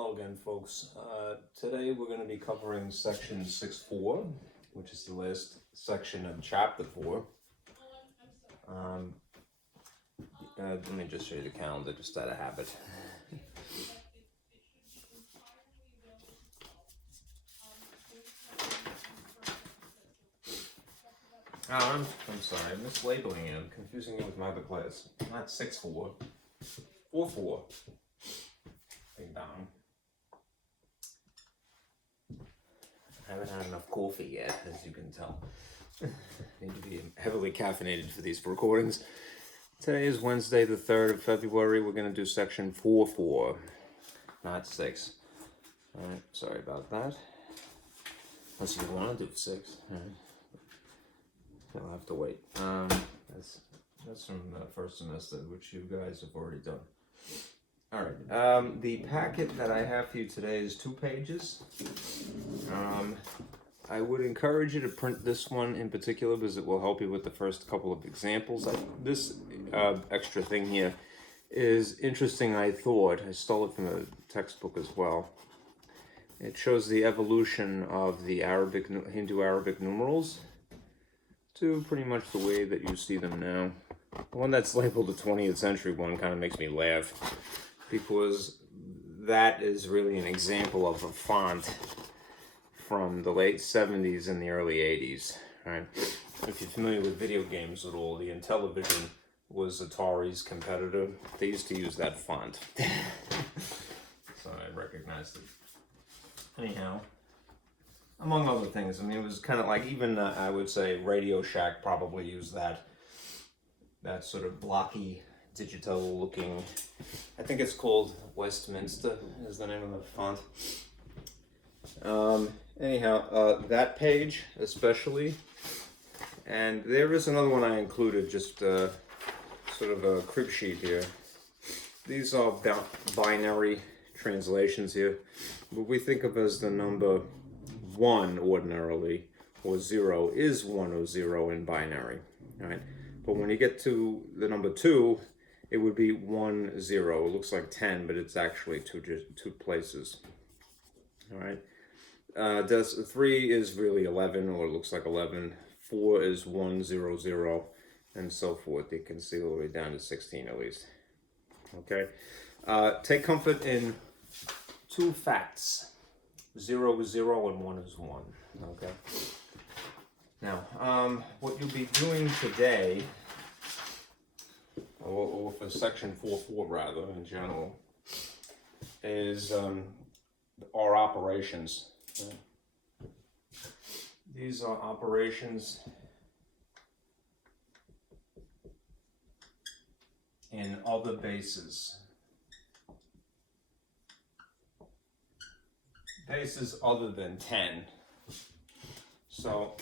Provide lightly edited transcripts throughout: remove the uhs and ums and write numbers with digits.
Hello again, folks. Today we're going to be covering section 6.4, which is the last section of chapter 4. Let me just show you the calendar, just out of habit. I'm sorry, I'm mislabeling it. I'm confusing it with my other class. Not 6.4, 4.4. Bing bong. I haven't had enough coffee yet, as you can tell. Need to be heavily caffeinated for these recordings. Today is Wednesday, the 3rd of February. We're going to do section 4.4, not 6. Alright, sorry about that. Unless you want to do 6. Alright. I'll have to wait. That's from the first semester, which you guys have already done. Alright, the packet that I have for you today is 2 pages. I would encourage you to print this one in particular because it will help you with the first couple of examples. This extra thing here is interesting, I thought. I stole it from a textbook as well. It shows the evolution of the Hindu-Arabic numerals to pretty much the way that you see them now. The one that's labeled the 20th century one kind of makes me laugh, because that is really an example of a font from the late 70s and the early 80s, right? If you're familiar with video games at all, the Intellivision was Atari's competitor. They used to use that font. So I recognized it. Anyhow, among other things, I mean, it was kind of like, even I would say Radio Shack probably used that sort of blocky, digital looking, I think it's called Westminster is the name of the font. Anyhow, that page especially, and there is another one I included, just sort of a crib sheet here. These are binary translations here. What we think of as the number 1 ordinarily, or 0, is 1 or 0 in binary, right? But when you get to the number 2, it would be 1, 0. It looks like 10, but it's actually two places. All right. 3 is really 11, or it looks like 11. 4 is 1, 0, 0, and so forth. You can see all the way down to 16 at least. Okay. Take comfort in 2 facts. 0 is 0 and 1 is 1. Okay. Now, what you'll be doing today, or for section 4.4 rather, in general, is our operations. These are operations in other bases. Bases other than 10. So,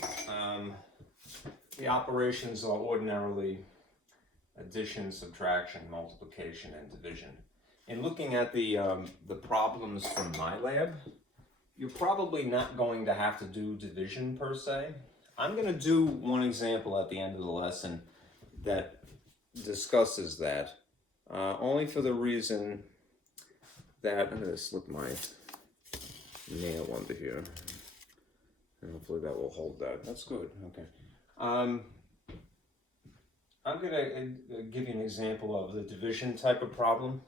the operations are ordinarily addition, subtraction, multiplication, and division. In looking at the problems from my lab, you're probably not going to have to do division per se. I'm going to do one example at the end of the lesson that discusses that, only for the reason that I'm going to slip my nail under here, and hopefully that will hold that. That's good. Okay. I'm going to give you an example of the division type of problem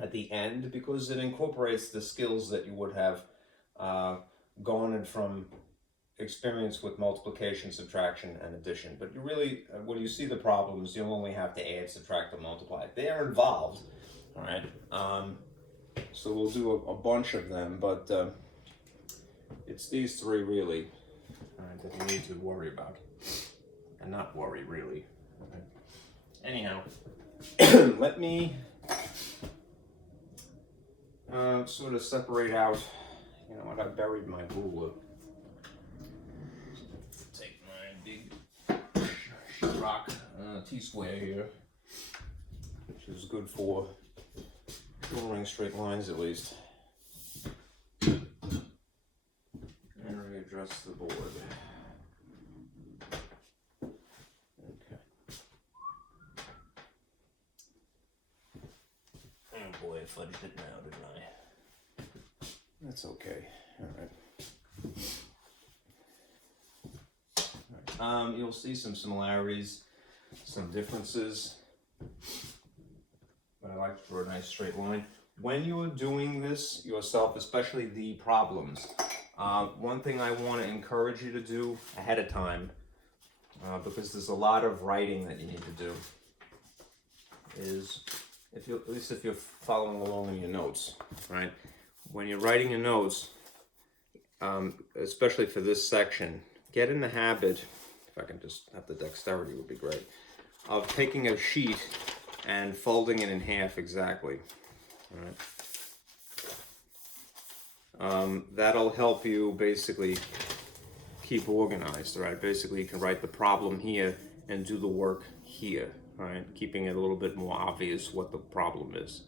at the end, because it incorporates the skills that you would have garnered from experience with multiplication, subtraction, and addition. But you really, when you see the problems, you'll only have to add, subtract, and multiply. They are involved, all right? So we'll do a bunch of them, but it's these 3 really, all right, that you need to worry about. And not worry, really. Okay. Anyhow, let me sort of separate out, you know what, I buried my ruler. Take my big rock T-square here, which is good for drawing straight lines at least. And readjust the board. Okay. Oh boy, I fudged it now, didn't I? That's okay. All right. You'll see some similarities, some differences, but I like to draw a nice straight line. When you are doing this yourself, especially the problems, one thing I want to encourage you to do ahead of time, because there's a lot of writing that you need to do, is at least if you're following along in your notes, right? When you're writing your notes, especially for this section, get in the habit, if I can just have the dexterity would be great, of taking a sheet and folding it in half exactly. All right. That'll help you basically keep organized, right? Basically, you can write the problem here and do the work here, right? Keeping it a little bit more obvious what the problem is.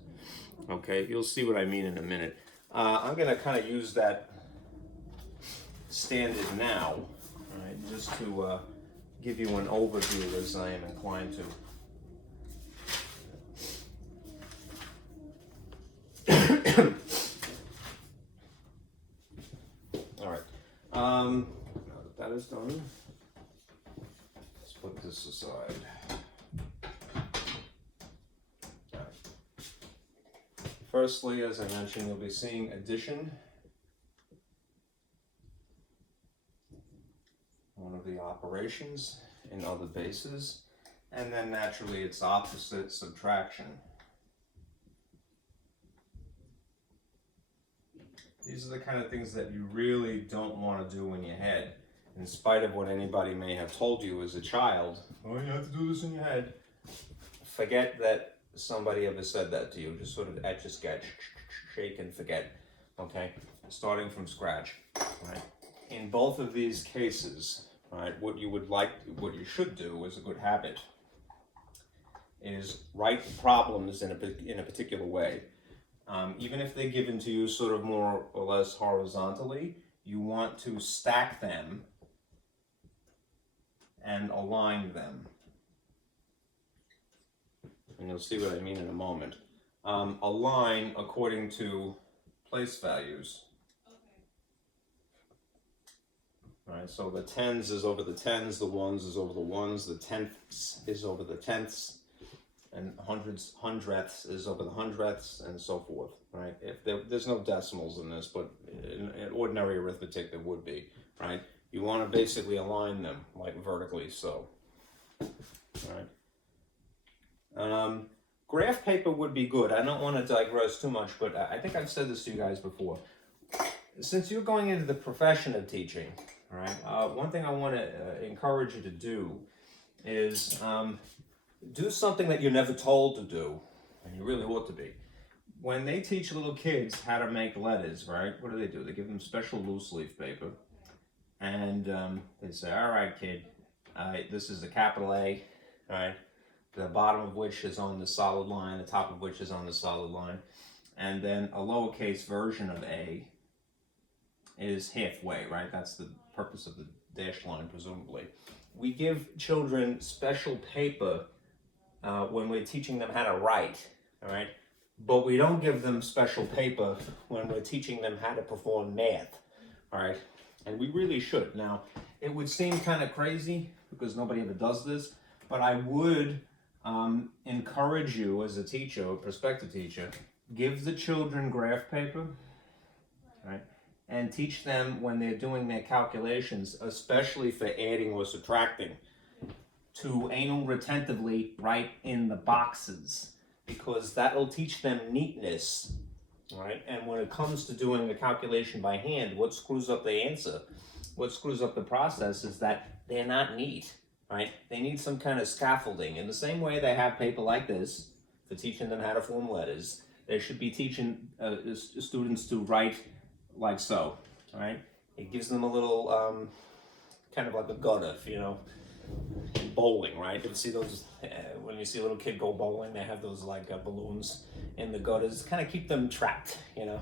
Okay, you'll see what I mean in a minute. I'm gonna kind of use that standard now, right, just to give you an overview as I am inclined to. All right. Now that is done, let's put this aside. Firstly, as I mentioned, you'll be seeing addition, one of the operations in other bases, and then naturally its opposite, subtraction. These are the kind of things that you really don't want to do in your head, in spite of what anybody may have told you as a child. Oh, you have to do this in your head. Forget that somebody ever said that to you. Just sort of etch a sketch, shake and forget. Okay, starting from scratch. Right. In both of these cases, right, what you should do is a good habit is write the problems in a particular way. Even if they're given to you sort of more or less horizontally, you want to stack them and align them. And you'll see what I mean in a moment. Align according to place values. Okay. All right, so the tens is over the tens, the ones is over the ones, the tenths is over the tenths, and hundredths is over the hundredths, and so forth, right? If there's no decimals in this, but in ordinary arithmetic there would be, right? You want to basically align them, like vertically so, right? Graph paper would be good. I don't want to digress too much, but I think I've said this to you guys before. Since you're going into the profession of teaching, all right, one thing I want to encourage you to do is do something that you're never told to do, and you really ought to be. When they teach little kids how to make letters, right, what do? They give them special loose leaf paper, and they say, all right, kid, this is a capital A, all right, the bottom of which is on the solid line, the top of which is on the solid line, and then a lowercase version of A is halfway, right? That's the purpose of the dashed line, presumably. We give children special paper when we're teaching them how to write, all right? But we don't give them special paper when we're teaching them how to perform math, all right? And we really should. Now, it would seem kind of crazy because nobody ever does this, but I would encourage you as a teacher, or prospective teacher, give the children graph paper, right? And teach them when they're doing their calculations, especially for adding or subtracting, to anal retentively write in the boxes, because that'll teach them neatness, right? And when it comes to doing the calculation by hand, what screws up the answer, what screws up the process is that they're not neat, right? They need some kind of scaffolding. In the same way they have paper like this for teaching them how to form letters, they should be teaching students to write like so, right? It gives them a little, kind of like a gutter, you know, bowling, right? You see those, when you see a little kid go bowling, they have those like balloons in the gutters, kind of keep them trapped, you know?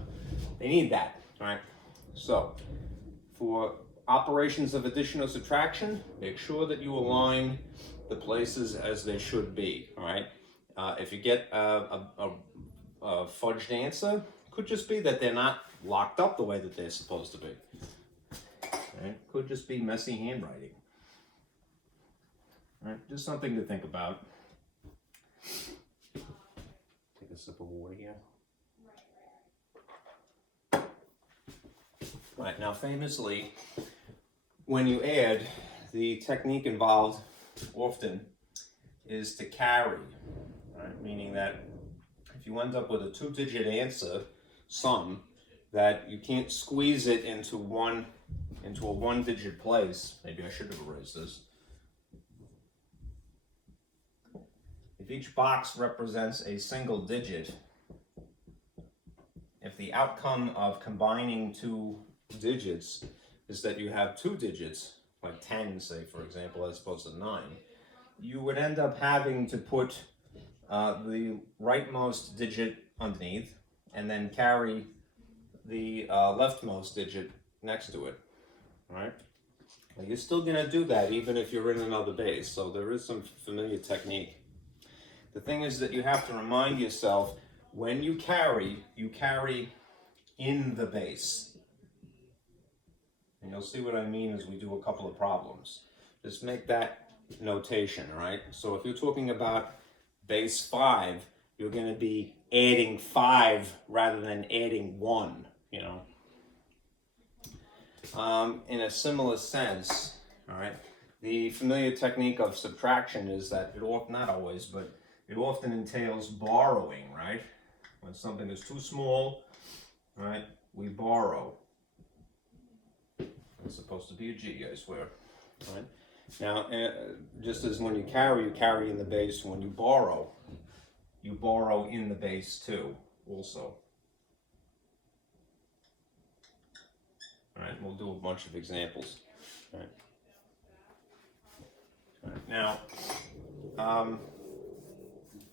They need that, right? So, for operations of addition or subtraction, make sure that you align the places as they should be, all right? If you get a fudged answer, Could just be that they're not locked up the way that they're supposed to be. Right? Could just be messy handwriting. Right? Just something to think about. Take a sip of water here. Right, now famously, when you add, the technique involved often is to carry, right? Meaning that if you end up with a 2-digit answer, sum, that you can't squeeze it into a 1-digit place. Maybe I should have erased this. If each box represents a single digit, if the outcome of combining 2 digits is that you have 2 digits, like 10, say, for example, as opposed to 9, you would end up having to put the rightmost digit underneath and then carry the leftmost digit next to it, right? Well, you're still going to do that even if you're in another base, so there is some familiar technique. The thing is that you have to remind yourself, when you carry in the base. And you'll see what I mean as we do a couple of problems. Just make that notation, right? So if you're talking about base 5, you're going to be adding 5 rather than adding 1, you know. In a similar sense, all right, the familiar technique of subtraction is that not always, but it often entails borrowing, right? When something is too small, right, we borrow. It's supposed to be a G, I swear. Right? Now, just as when you carry in the base. When you borrow in the base too, also. All right, we'll do a bunch of examples. All right. All right. Now,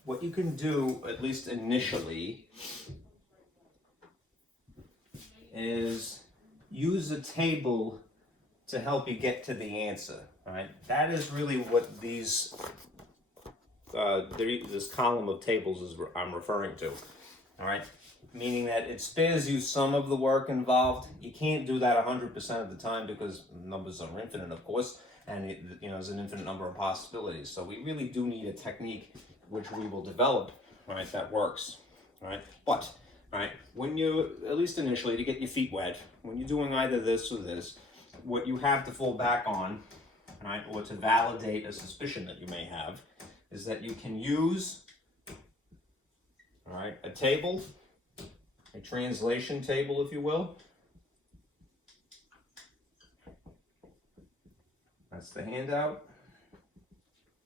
what you can do, at least initially, is use a table to help you get to the answer, right? That is really what this column of tables is I'm referring to, all right? Meaning that it spares you some of the work involved. You can't do that 100% of the time because numbers are infinite, of course, and there's an infinite number of possibilities. So we really do need a technique which we will develop, right, that works, right? But right, when you, at least initially, to get your feet wet, when you're doing either this or this, what you have to fall back on, right, or to validate a suspicion that you may have, is that you can use, all right, a table, a translation table, if you will. That's the handout,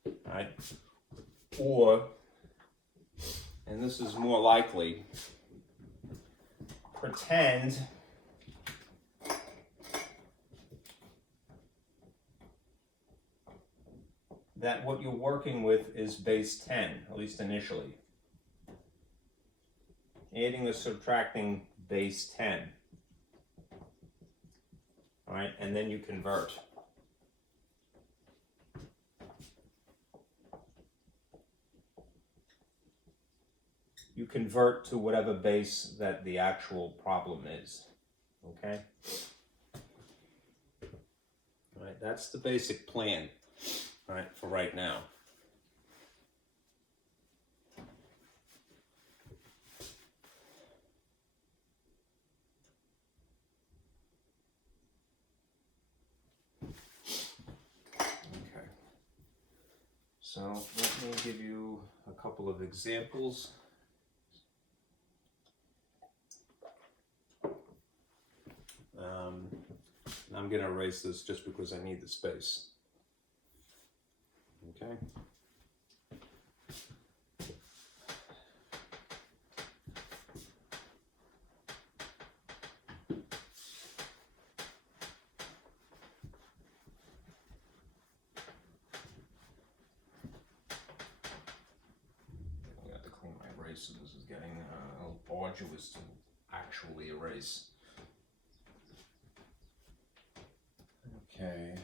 all right, or, and this is more likely, pretend that what you're working with is base 10, at least initially. Adding or subtracting base 10. All right, and then you convert. You convert to whatever base that the actual problem is, okay? All right, that's the basic plan, all right, for right now. Okay, so let me give you a couple of examples. I'm going to erase this just because I need the space. Okay. I have to clean my eraser. This is getting a little arduous to actually erase. Okay.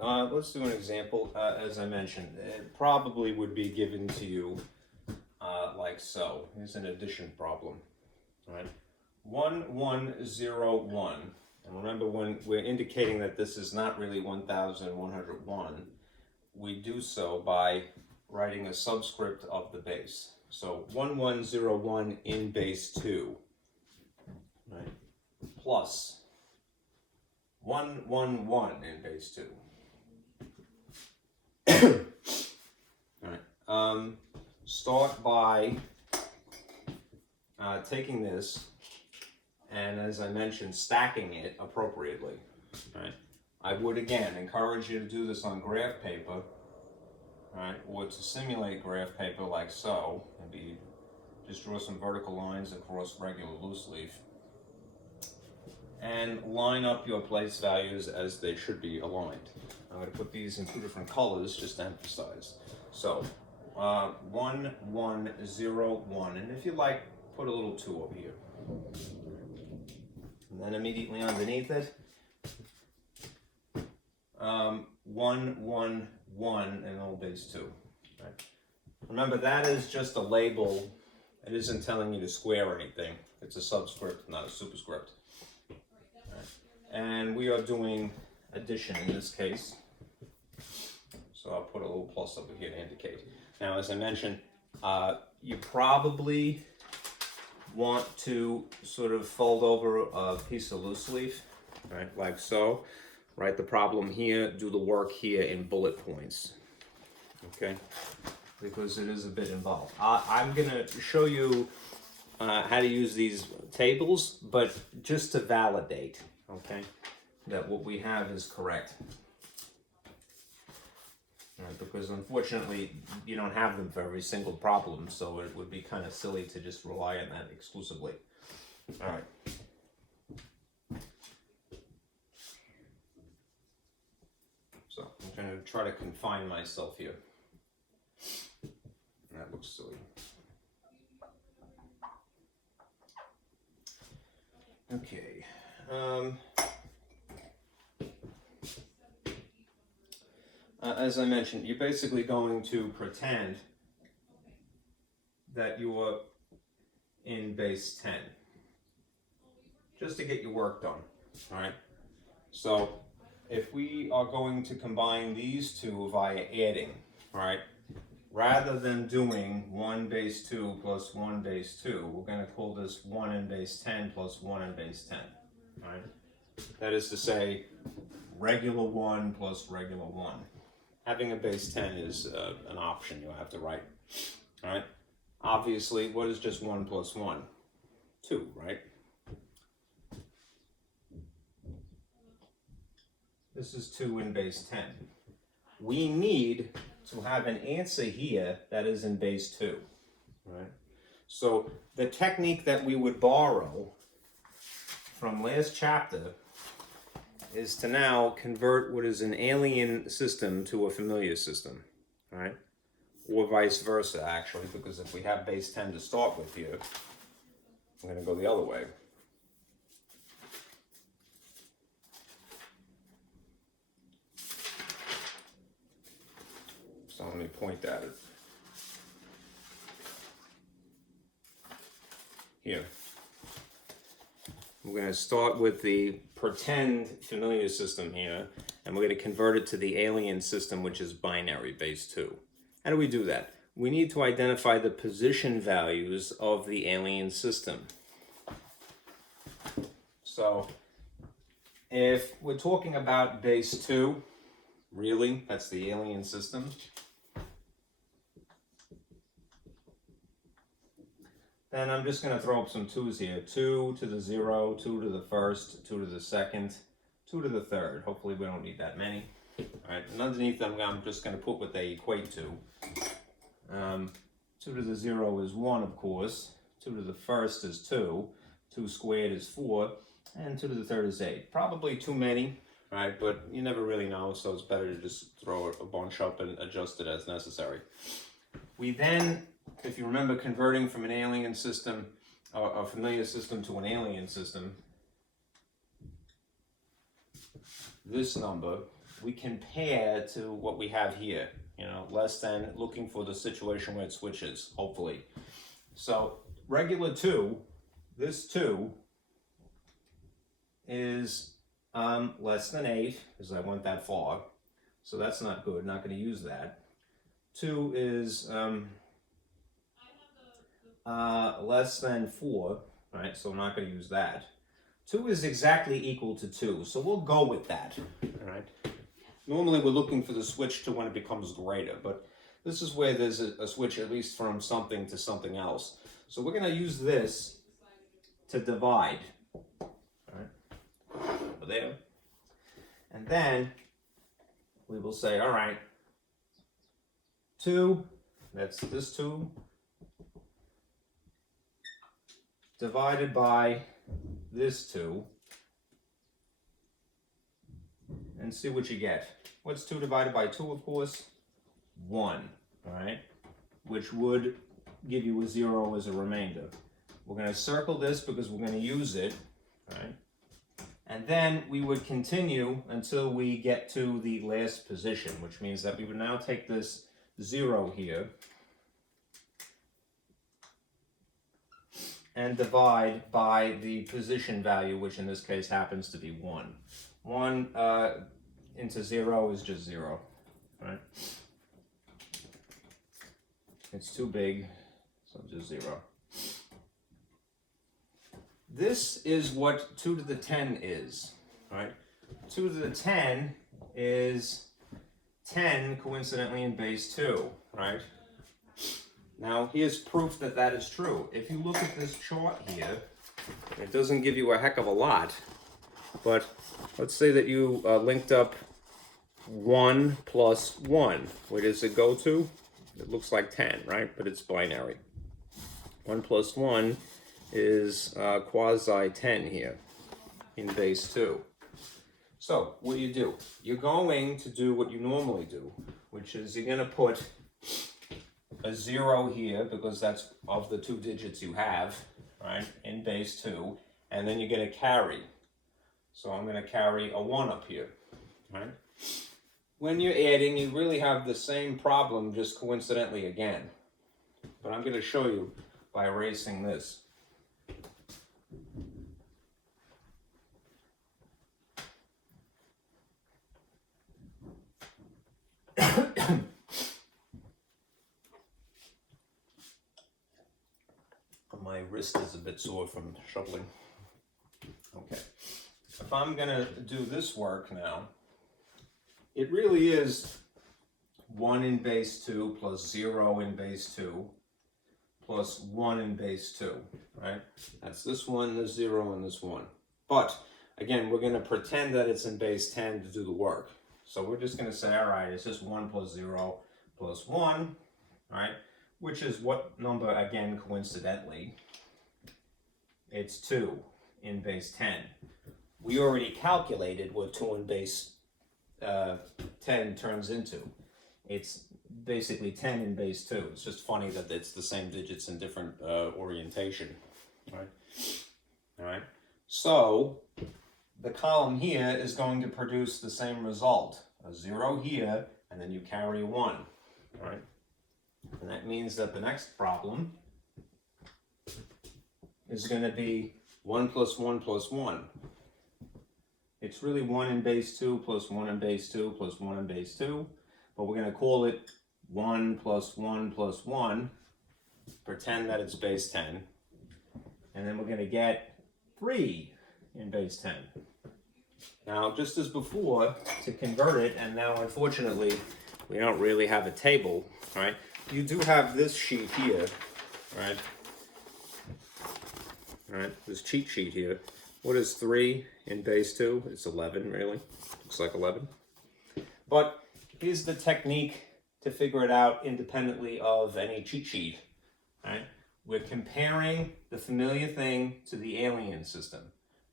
All right, let's do an example. As I mentioned, it probably would be given to you like so. Here's an addition problem. All right, 1101. And remember, when we're indicating that this is not really 1101, we do so by writing a subscript of the base. So 1101 in base 2, right, plus 111 in base 2. All right. Start by taking this and, as I mentioned, stacking it appropriately. Right. I would again encourage you to do this on graph paper, right, or to simulate graph paper like so. Maybe just draw some vertical lines across regular loose leaf, and line up your place values as they should be aligned. I'm going to put these in 2 different colors just to emphasize. So 1101, and if you like, put a little 2 over here. And then immediately underneath it, 111 and all base 2. Right. Remember, that is just a label. It isn't telling you to square anything. It's a subscript, not a superscript. Right. And we are doing addition in this case. So I'll put a little plus over here to indicate. Now, as I mentioned, you probably want to sort of fold over a piece of loose leaf, right, like so. Write the problem here, do the work here in bullet points, okay? Because it is a bit involved. I'm gonna show you how to use these tables, but just to validate, okay, that what we have is correct. Right, because unfortunately you don't have them for every single problem, so it would be kind of silly to just rely on that exclusively. All right. So I'm going to try to confine myself here. That looks silly. Okay. As I mentioned, you're basically going to pretend that you're in base 10, just to get your work done, all right? So if we are going to combine these two via adding, all right, rather than doing 1 base 2 plus 1 base 2, we're going to call this 1 in base 10 plus 1 in base 10, all right? That is to say, regular 1 plus regular 1. Having a base 10 is an option you'll have to write, all right? Obviously, what is just 1 plus 1? 2, right? This is 2 in base 10. We need to have an answer here that is in base 2, right? So the technique that we would borrow from last chapter is to now convert what is an alien system to a familiar system, right? Or vice versa, actually, because if we have base 10 to start with here, I'm going to go the other way. So let me point at it. Here. We're going to start with the pretend familiar system here, and we're going to convert it to the alien system, which is binary, base 2. How do we do that? We need to identify the position values of the alien system. So if we're talking about base 2, really, that's the alien system. Then I'm just going to throw up some 2's here. 2 to the 0, 2 to the first, 2 to the second, 2 to the third. Hopefully we don't need that many. All right, and underneath them I'm just going to put what they equate to. 2 to the 0 is 1, of course. 2 to the first is 2. 2 squared is 4. And 2 to the third is 8. Probably too many, right? But you never really know, so it's better to just throw a bunch up and adjust it as necessary. We then, if you remember, converting from an alien system, or a familiar system to an alien system, this number we compare to what we have here, you know, less than, looking for the situation where it switches, hopefully. So regular 2, this 2 is less than 8, because I went that far. So that's not good, not going to use that. 2 is less than 4, right? So I'm not going to use that. 2 is exactly equal to 2, so we'll go with that, all right? Normally we're looking for the switch to when it becomes greater, but this is where there's a switch at least from something to something else. So we're going to use this to divide, all right? Over there. And then we will say, all right, 2, that's this 2, divided by this 2, and see what you get. What's 2 divided by 2, of course? 1, all right? Which would give you a 0 as a remainder. We're going to circle this because we're going to use it, all right? And then we would continue until we get to the last position, which means that we would now take this 0 here and divide by the position value, which in this case happens to be 1. 1 into 0 is just 0, right? It's too big, so just 0. This is what 2 to the 10 is, right? 2 to the 10 is 10, coincidentally, in base 2, right? Now, here's proof that that is true. If you look at this chart here, it doesn't give you a heck of a lot, but let's say that you linked up 1 plus 1. Where does it go to? It looks like 10, right? But it's binary. 1 plus 1 is quasi 10 here in base 2. So what do? You're going to do what you normally do, which is you're going to put a 0 here because that's of the 2 digits you have, right, in base 2, and then you're going to carry. So I'm going to carry a 1 up here, right? When you're adding, you really have the same problem, just coincidentally again. But I'm going to show you by erasing this. My wrist is a bit sore from shoveling. Okay. If I'm going to do this work now, it really is 1 in base 2 plus 0 in base 2 plus 1 in base 2, right? That's this 1, this 0, and this 1. But, again, we're going to pretend that it's in base 10 to do the work. So we're just going to say, all right, it's just 1 plus 0 plus 1, right? Which is what number, again, coincidentally? It's 2 in base 10. We already calculated what 2 in base 10 turns into. It's basically 10 in base 2. It's just funny that it's the same digits in different orientation, right? All right. So the column here is going to produce the same result. A 0 here, and then you carry 1, right? And that means that the next problem is going to be 1 plus 1 plus 1. It's really 1 in base 2 plus 1 in base 2 plus 1 in base 2, but we're going to call it 1 plus 1 plus 1, pretend that it's base 10, and then we're going to get 3 in base 10. Now, just as before, to convert it, and now unfortunately we don't really have a table, right? You do have this sheet here, right? All right, this cheat sheet here. What is 3 in base 2? It's 11, really. Looks like 11. But here's the technique to figure it out independently of any cheat sheet, right? We're comparing the familiar thing to the alien system,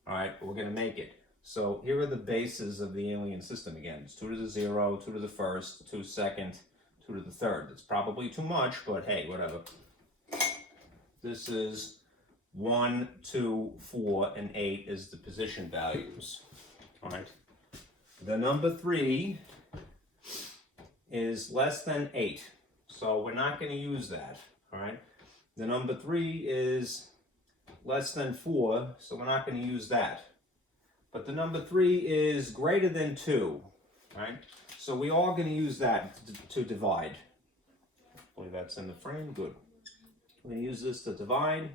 all right? We're going to make it. So here are the bases of the alien system again. It's 2 to the 0, 2 to the first, 2 second, 2 to the third. It's probably too much, but hey, whatever. This is 1, 2, 4, and 8 is the position values. All right. the number 3 is less than 8. So we're not going to use that, all right? The number 3 is less than 4, so we're not going to use that. But the number 3 is greater than 2, right? So we are going to use that to divide. Hopefully that's in the frame, good. We're going to use this to divide,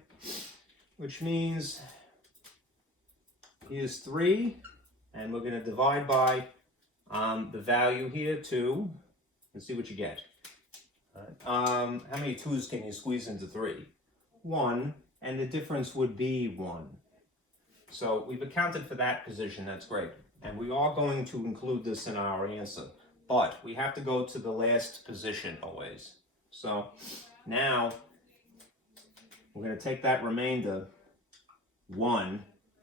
which means here's 3, and we're going to divide by the value here, 2, and see what you get. How many 2's can you squeeze into 3? 1, and the difference would be 1. So we've accounted for that position, that's great. And we are going to include this in our answer, but we have to go to the last position always. So now we're going to take that remainder, 1,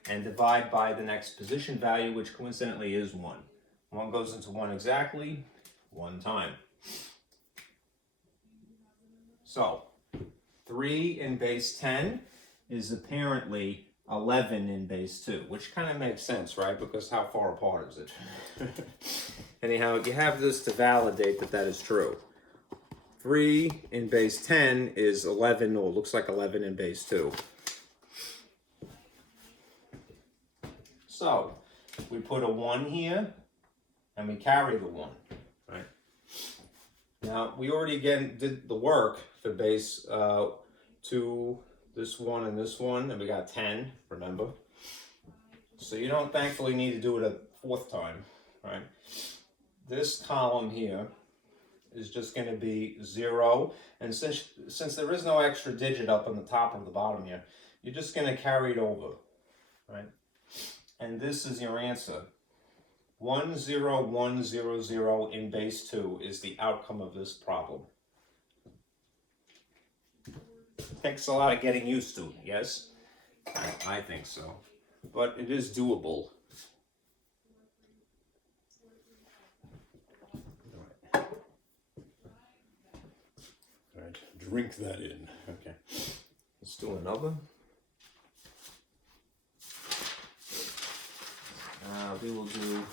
and divide by the next position value, which coincidentally is 1. 1 goes into 1 exactly, 1 time. So 3 in base 10 is apparently 11 in base 2, which kind of makes sense, right? Because how far apart is it? Anyhow, you have this to validate that that is true. 3 in base 10 is 11, or looks like 11 in base 2. So we put a 1 here, and we carry the 1, right? Now, we already again did the work for base 2, this 1 and this 1, and we got 10, remember? So you don't thankfully need to do it a 4th time, right? This column here is just going to be 0, and since there is no extra digit up on the top or the bottom here, you're just going to carry it over, right? And this is your answer. 10100 in base 2 is the outcome of this problem. Takes a lot of getting used to, yes? I think so. But it is doable. All right, drink that in. Okay. Let's do another. We will do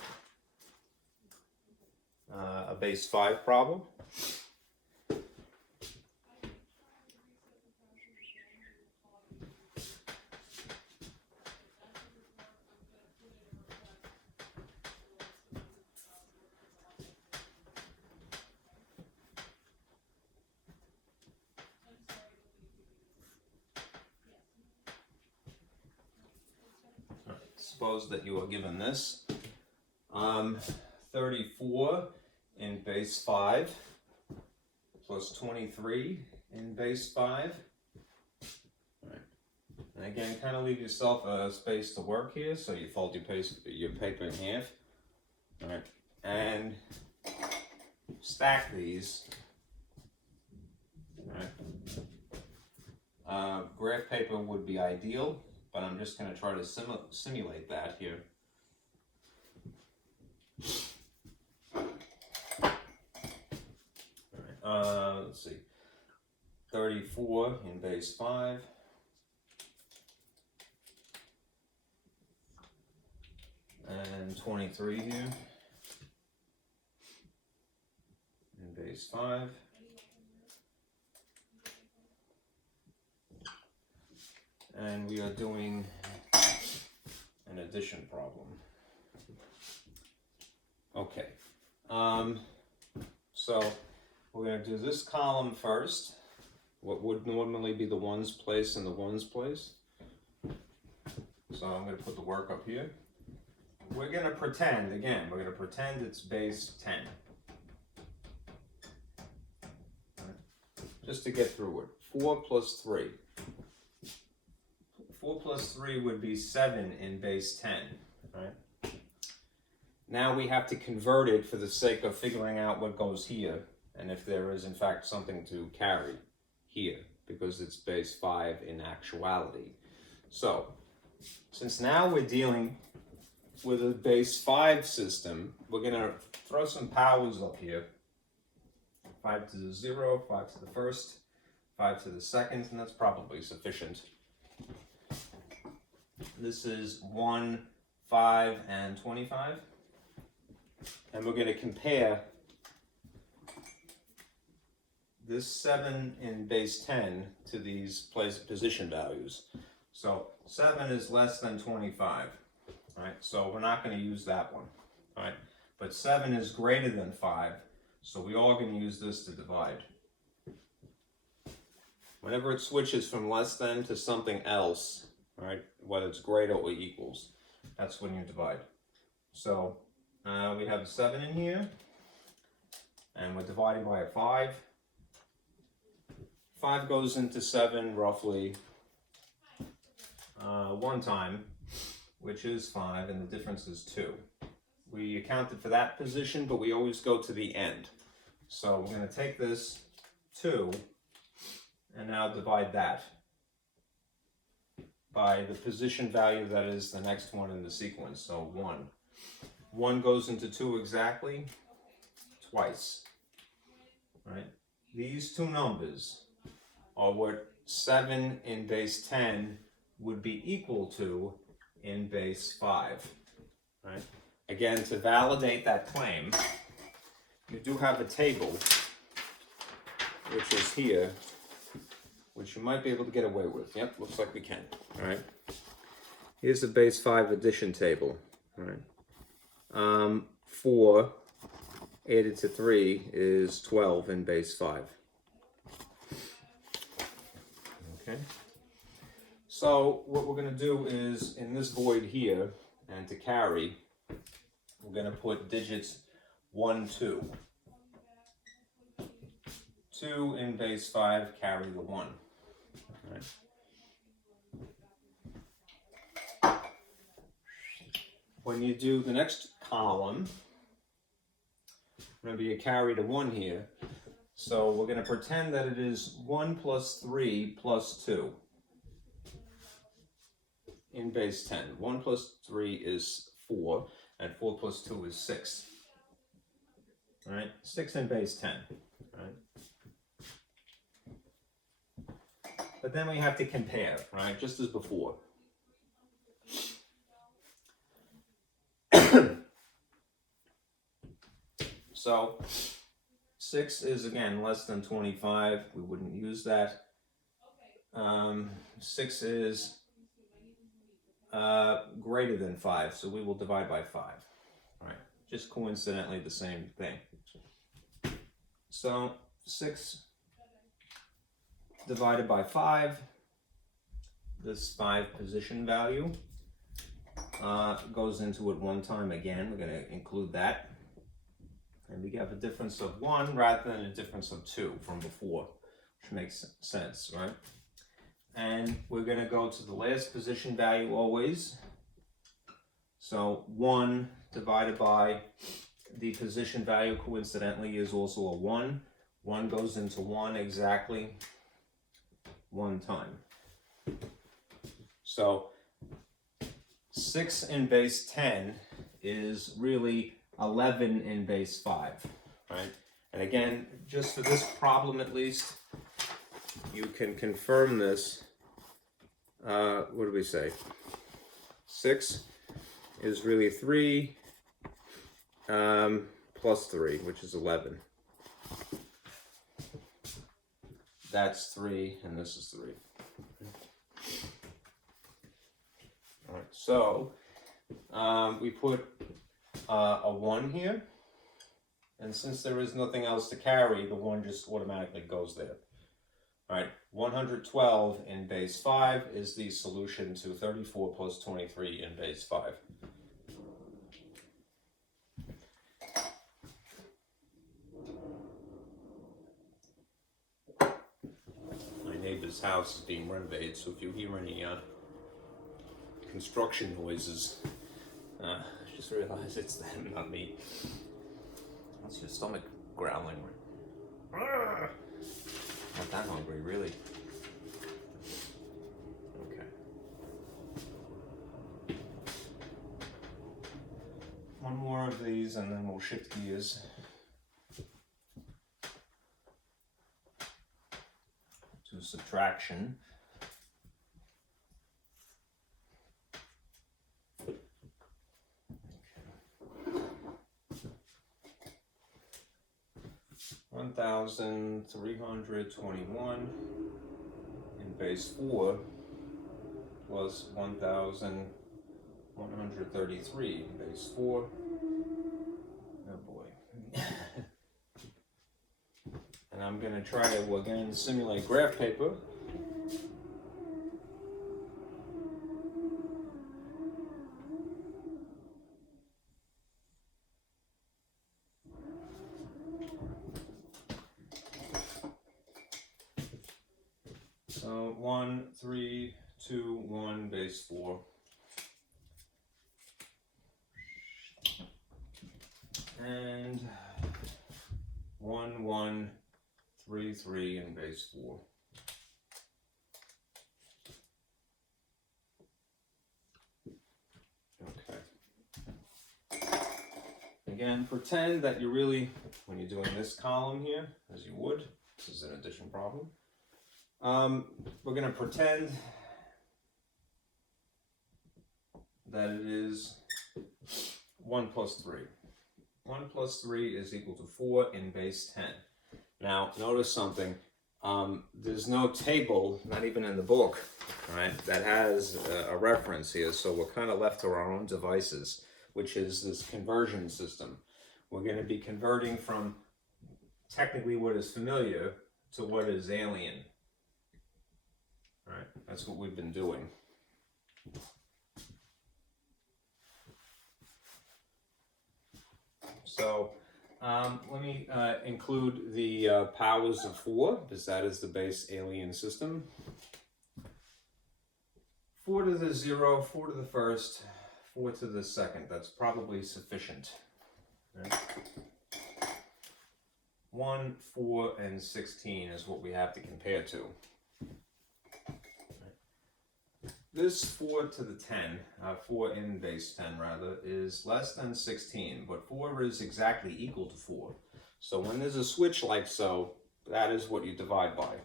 a base 5 problem. Suppose that you are given this 34 in base 5 plus 23 in base 5. All right. And again, kind of leave yourself a space to work here, so you fold your paper in half. All right, and stack these. All right. Graph paper would be ideal, but I'm just going to try to simulate that here. All right. Let's see. 34 in base 5. And 23 here in base 5. And we are doing an addition problem. Okay. So we're going to do this column first. What would normally be the ones place in the ones place. So I'm going to put the work up here. We're going to pretend, again, we're going to pretend it's base 10. Right. Just to get through it. 4 plus 3. 4 plus 3 would be 7 in base 10. Right? Now we have to convert it for the sake of figuring out what goes here, and if there is in fact something to carry here, because it's base 5 in actuality. So, since now we're dealing with a base 5 system, we're going to throw some powers up here. 5 to the 0, 5 to the first, 5 to the second, and that's probably sufficient. This is 1, 5, and 25. and we're going to compare this 7 in base 10 to these position values. So 7 is less than 25, right? So we're not going to use that one, right? But 7 is greater than 5, so we are going to use this to divide. Whenever it switches from less than to something else, right, whether it's greater or equals, that's when you divide. So we have a 7 in here, and we're dividing by a 5. 5 goes into 7 roughly one time, which is 5, and the difference is 2. We accounted for that position, but we always go to the end. So we're going to take this 2 and now divide that by the position value that is the next one in the sequence, so 1. 1 goes into 2 exactly twice, right? These two numbers are what 7 in base 10 would be equal to in base 5, right? Again, to validate that claim, you do have a table, which is here, which you might be able to get away with. Yep, looks like we can, all right? Here's the base 5 addition table, all right? 4 added to 3 is 12 in base 5. Okay. So what we're going to do is, in this void here, and to carry, we're going to put digits 1, 2. 2 in base 5, carry the 1. All right. When you do the next column, going to be a carry to 1 here. So we're going to pretend that it is 1 plus 3 plus 2 in base 10. 1 plus 3 is 4, and 4 plus 2 is 6. All right, 6 in base 10. All right. But then we have to compare, right, just as before. So 6 is, again, less than 25. We wouldn't use that. 6 is greater than 5, so we will divide by 5. All right, just coincidentally the same thing. So 6 divided by 5, this 5 position value goes into it one time again. We're going to include that. And we have a difference of 1 rather than a difference of 2 from before, which makes sense, right? And we're going to go to the last position value always. So 1 divided by the position value, coincidentally, is also a 1. 1 goes into 1 exactly one time. So 6 in base 10 is really 11 in base 5, right? And again, just for this problem at least, you can confirm this. What do we say? 6 is really 3 plus 3, which is 11. That's 3, and this is 3. All right, so we put a 1 here, and since there is nothing else to carry, the 1 just automatically goes there. All right, 112 in base 5 is the solution to 34 plus 23 in base 5. My neighbor's house is being renovated, so if you hear any construction noises, just realize it's them, not me. That's your stomach growling. Not that hungry, really. Okay. One more of these and then we'll shift gears to subtraction. 1,321 in base 4 plus 1,133 in base 4. Oh boy. And I'm going to try to, again, simulate graph paper. So 1, 3, 2, 1, base 4. And 1, 1, 3, 3 in base 4. Okay. Again, pretend that you really, when you're doing this column here, as you would, this is an addition problem. We're going to pretend that it is 1 plus 3. 1 plus 3 is equal to 4 in base 10. Now, notice something. There's no table, not even in the book, right, that has a reference here, so we're kind of left to our own devices, which is this conversion system. We're going to be converting from technically what is familiar to what is alien. Right? That's what we've been doing. So let me include the powers of 4, because that is the base alien system. 4 to the 0, 4 to the first, 4 to the second. That's probably sufficient. Right? 1, 4, and 16 is what we have to compare to. This 4 to the 10, 4 in base 10 rather, is less than 16, but 4 is exactly equal to 4. So when there's a switch like so, that is what you divide by.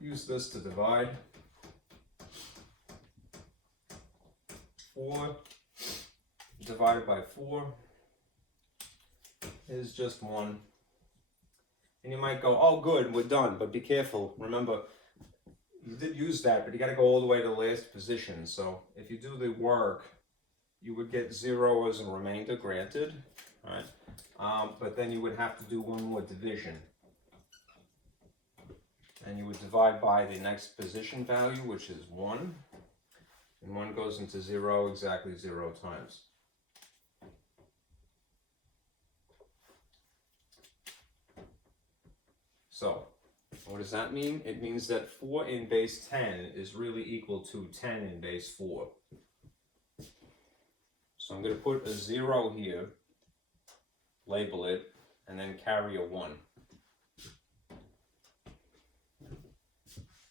Use this to divide. 4 divided by 4 is just 1. And you might go, oh good, we're done, but be careful. Remember, you did use that, but you got to go all the way to the last position. So if you do the work, you would get 0 as a remainder, granted, right? But then you would have to do one more division. And you would divide by the next position value, which is 1. And 1 goes into 0 exactly 0 times. So, what does that mean? It means that 4 in base 10 is really equal to 10 in base 4. So I'm going to put a 0 here, label it, and then carry a 1.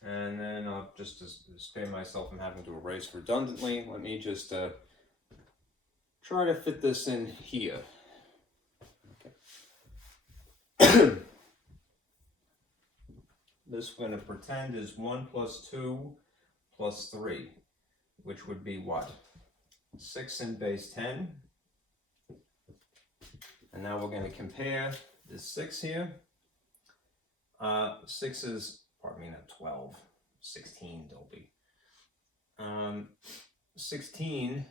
And then I'll just to spare myself from having to erase redundantly, let me just try to fit this in here. Okay. This we're going to pretend is 1 plus 2 plus 3, which would be what? 6 in base 10. And now we're going to compare this 6 here. 6 is, pardon me, not 12, 16, Dolby. 16,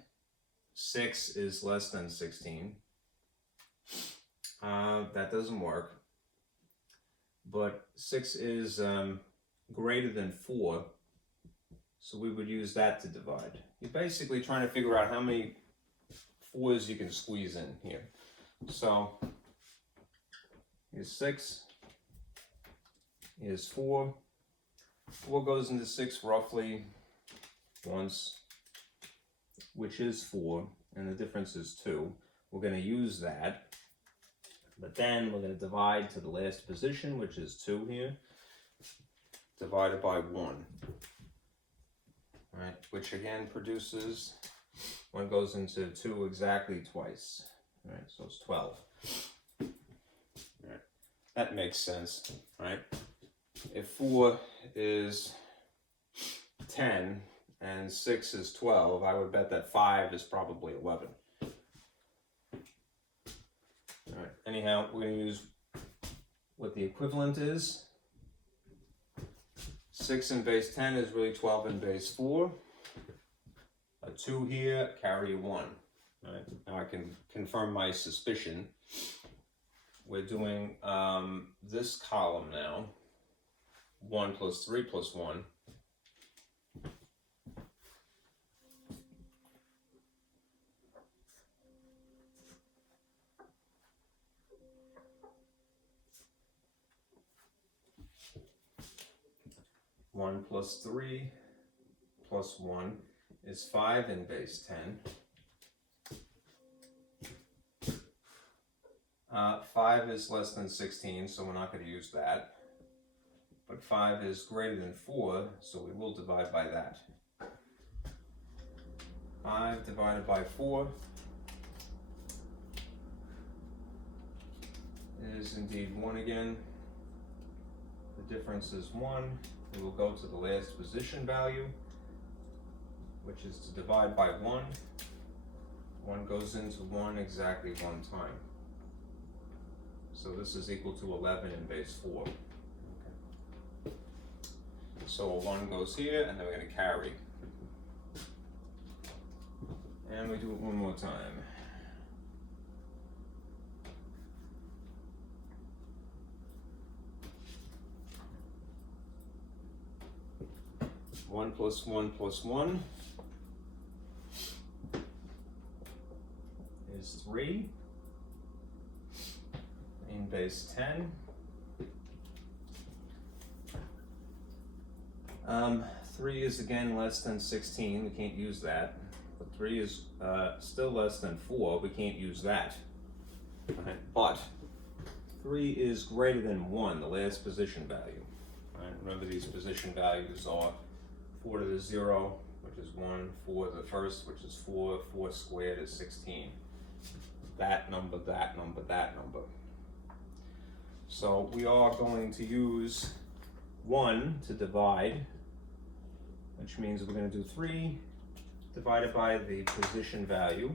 6 is less than 16. That doesn't work. But 6 is greater than 4, so we would use that to divide. You're basically trying to figure out how many 4s you can squeeze in here. So here's 6, here's 4. 4 goes into 6 roughly once, which is 4, and the difference is 2. We're going to use that. But then we're going to divide to the last position, which is 2 here, divided by 1. Right, which again produces, 1 goes into 2 exactly twice. Right, so it's 12. Right, that makes sense, right? If 4 is 10 and 6 is 12, I would bet that 5 is probably 11. All right. Anyhow, we're going to use what the equivalent is. 6 in base 10 is really 12 in base 4. A 2 here, carry a 1. Right? Now I can confirm my suspicion. We're doing this column now. 1 plus 3 plus 1. One plus 3 plus 1 is 5 in base 10. 5 is less than 16, so we're not going to use that. But 5 is greater than 4, so we will divide by that. 5 divided by 4 is indeed 1 again. The difference is 1. We will go to the last position value, which is to divide by 1. 1 goes into 1 exactly 1 time. So this is equal to 11 in base 4. Okay. So a 1 goes here, and then we're going to carry. And we do it one more time. One plus 1 plus 1 is 3 in base 10. 3 is again less than 16, we can't use that. But 3 is still less than 4, we can't use that. Right. But 3 is greater than 1, the last position value. Right. Remember, these position values are 4 to the 0, which is 1, 4 to the first, which is 4, 4 squared is 16. That number, that number, that number. So we are going to use 1 to divide, which means we're going to do 3 divided by the position value,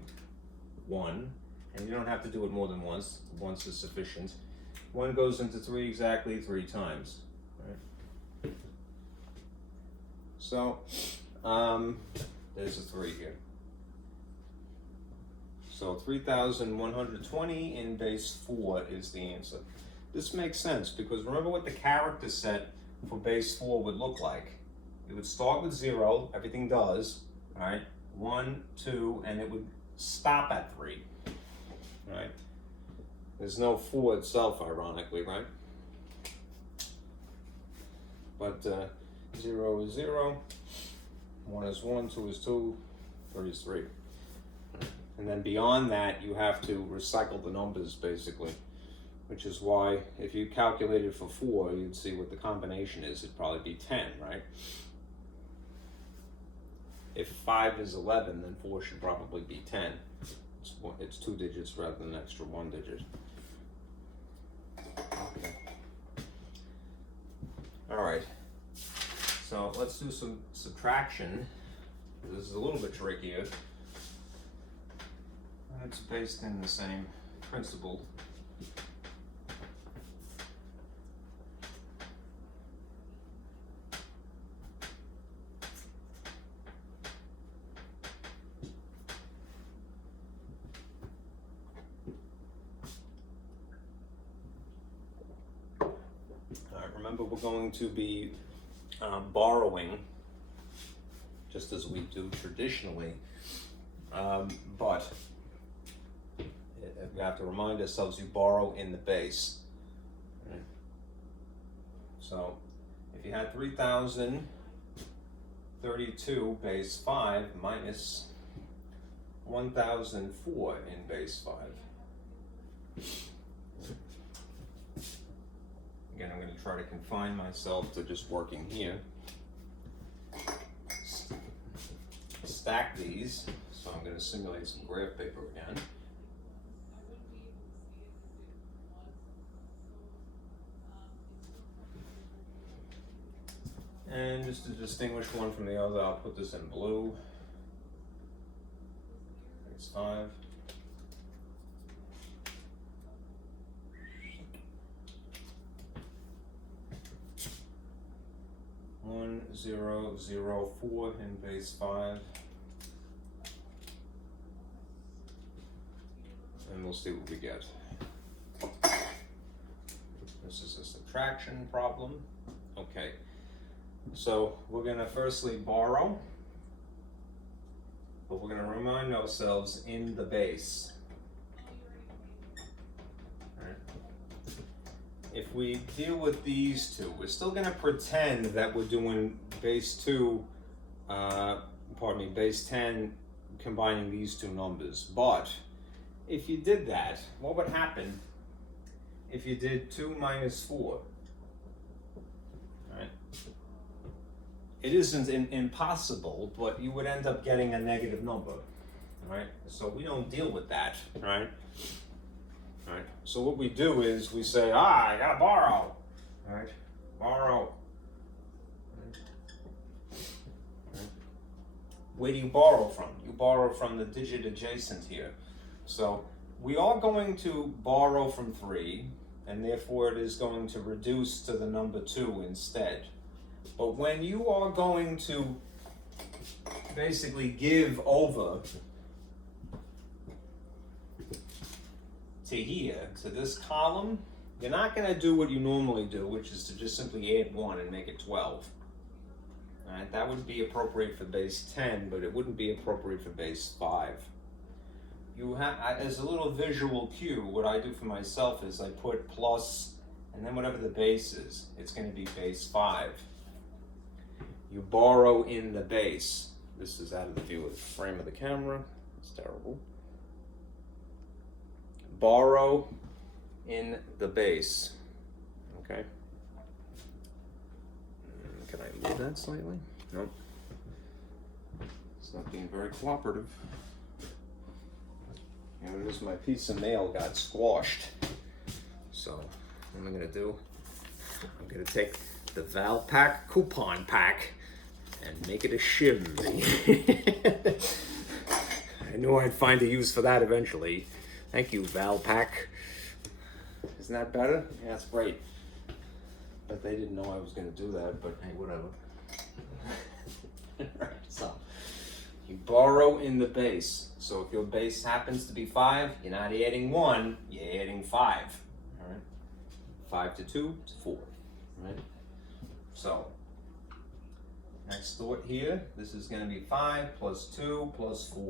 1, and you don't have to do it more than once. Once is sufficient. 1 goes into 3 exactly 3 times. Right? So there's a 3 here. So 3,120 in base 4 is the answer. This makes sense because remember what the character set for base 4 would look like. It would start with 0, everything does, all right? 1, 2, and it would stop at 3, right? There's no 4 itself, ironically, right? But 0 is 0, 1 is 1, 2 is 2, 3 is 3. And then beyond that, you have to recycle the numbers, basically, which is why if you calculated for 4, you'd see what the combination is. It'd probably be 10, right? If 5 is 11, then 4 should probably be 10. It's 2 digits rather than an extra 1 digit. Okay. All right. So let's do some subtraction. This is a little bit trickier. It's based in the same principle. Remember, we're going to be borrowing, just as we do traditionally, but we have to remind ourselves you borrow in the base. Right. So if you had 3,032 base 5 minus 1,004 in base 5. Again, I'm going to try to confine myself to just working here. Stack these, so I'm going to simulate some graph paper again. And just to distinguish one from the other, I'll put this in blue. Base 5. .004 in base 5. And we'll see what we get. This is a subtraction problem. Okay, so we're going to firstly borrow, but we're going to remind ourselves in the base. If we deal with these two, we're still going to pretend that we're doing base 2, base 10, combining these two numbers. But if you did that, what would happen if you did 2 minus 4? Right? It isn't impossible, but you would end up getting a negative number. Right? So we don't deal with that. Right? Right. So what we do is we say, I gotta borrow. Right? Borrow. Right. Where do you borrow from? You borrow from the digit adjacent here. So we are going to borrow from 3, and therefore it is going to reduce to the number 2 instead. But when you are going to basically give over to here, to this column, you're not going to do what you normally do, which is to just simply add 1 and make it 12. All right, that would be appropriate for base 10, but it wouldn't be appropriate for base 5. You have, as a little visual cue, what I do for myself is I put plus, and then whatever the base is, it's going to be base 5. You borrow in the base. This is out of the view of the frame of the camera. It's terrible. Borrow in the base. Okay. Can I move that slightly? Nope. It's not being very cooperative. And notice my piece of mail got squashed. So what am I gonna do? I'm gonna take the Valpak coupon pack and make it a shim. I knew I'd find a use for that eventually. Thank you, Valpak. Isn't that better? Yeah, that's great. But they didn't know I was going to do that, but hey, whatever. Right, so, you borrow in the base. So if your base happens to be 5, you're not adding 1, you're adding 5. All right? 5 to 2 to 4. Right? So, next thought here, this is going to be 5 plus 2 plus 4.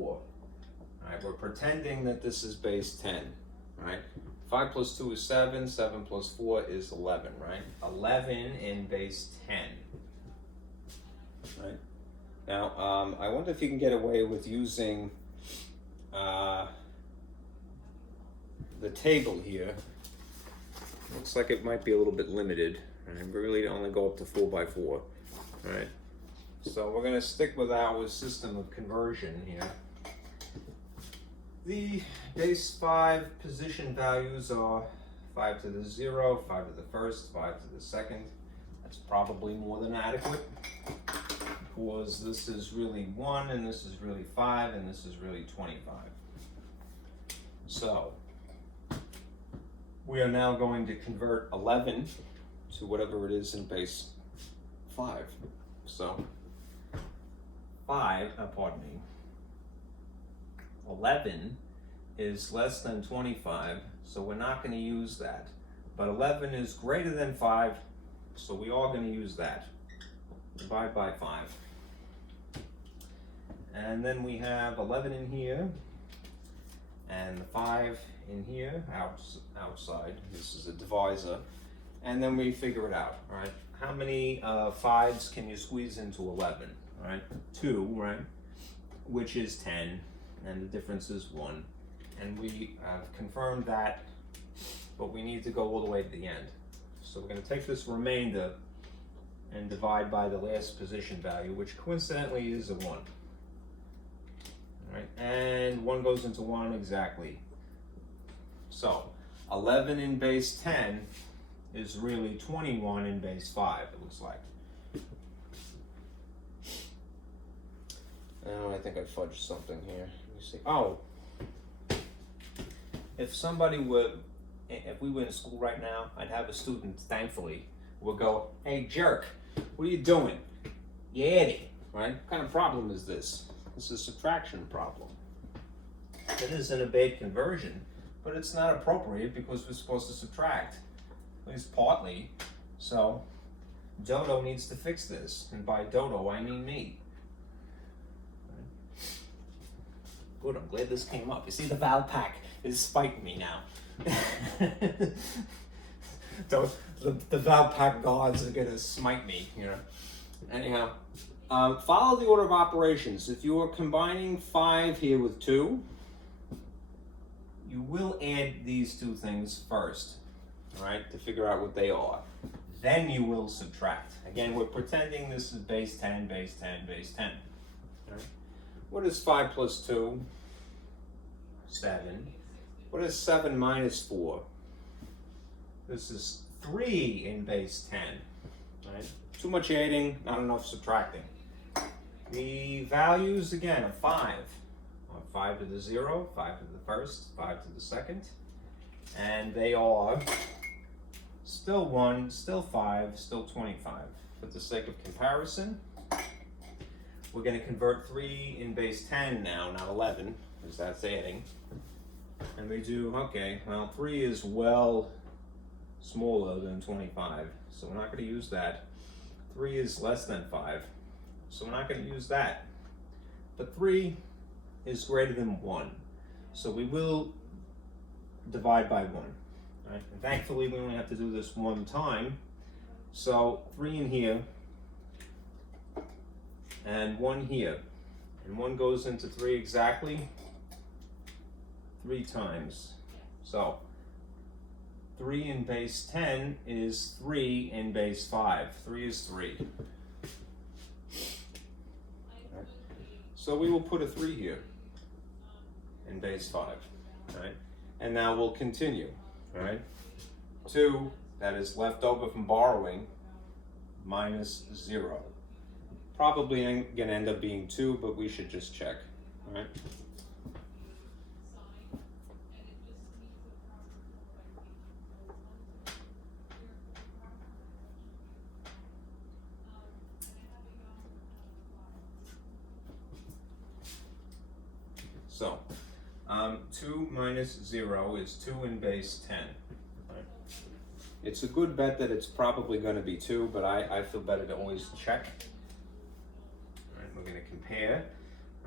All right, we're pretending that this is base 10, right? 5 plus 2 is 7, 7 plus 4 is 11, right? 11 in base 10, right? Now, I wonder if you can get away with using the table here. Looks like it might be a little bit limited, right? We really only go up to 4 by 4, right? So we're gonna stick with our system of conversion here. The base 5 position values are 5 to the 0, 5 to the first, 5 to the second. That's probably more than adequate, because this is really 1, and this is really 5, and this is really 25. So, we are now going to convert 11 to whatever it is in base 5. So, 11 is less than 25, so we're not going to use that. But 11 is greater than 5, so we are going to use that. Divide by 5. And then we have 11 in here, and the 5 in here, outside. This is a divisor. And then we figure it out, all right? How many 5s can you squeeze into 11, all right? 2, right? Which is 10. And the difference is 1. And we have confirmed that, but we need to go all the way to the end. So we're going to take this remainder and divide by the last position value, which coincidentally is a 1. All right, and 1 goes into 1 exactly. So 11 in base 10 is really 21 in base 5, it looks like. Oh, I think I fudged something here. Let me see. Oh, if we were in school right now, I'd have a student, thankfully, would go, "Hey, jerk, what are you doing? You're adding, right? What kind of problem is this? This is a subtraction problem. It is an obeyed conversion, but it's not appropriate because we're supposed to subtract, at least partly. So Dodo needs to fix this, and by Dodo I mean me. Good, I'm glad this came up. You see, the Val pack is spiking me now. the Val pack gods are gonna smite me, you know. Anyhow, follow the order of operations. If you are combining 5 here with 2, you will add these two things first, all right, to figure out what they are. Then you will subtract. Again, we're pretending this is base 10, base 10, base 10. All right. What is 5 plus 2? 7. What is 7 minus 4? This is 3 in base 10. Right? Too much adding, not enough subtracting. The values, again, are 5. 5 to the 0, 5 to the first, 5 to the second. And they are still 1, still 5, still 25. For the sake of comparison, we're going to convert 3 in base 10 now, not 11, because that's adding. And we do, okay, well, 3 is well smaller than 25, so we're not going to use that. 3 is less than 5, so we're not going to use that. But 3 is greater than 1, so we will divide by 1. Right? And thankfully, we only have to do this one time. So 3 in here, and 1 here. And 1 goes into 3 exactly 3 times. So 3 in base 10 is 3 in base 5. 3 is 3. Right. So we will put a 3 here in base 5. Right? And now we'll continue. Right? 2, that is left over from borrowing, minus 0. Probably going to end up being 2, but we should just check. Right? So, 2 minus 0 is 2 in base 10. Right? It's a good bet that it's probably going to be 2, but I feel better to always check. All right, we're going to compare.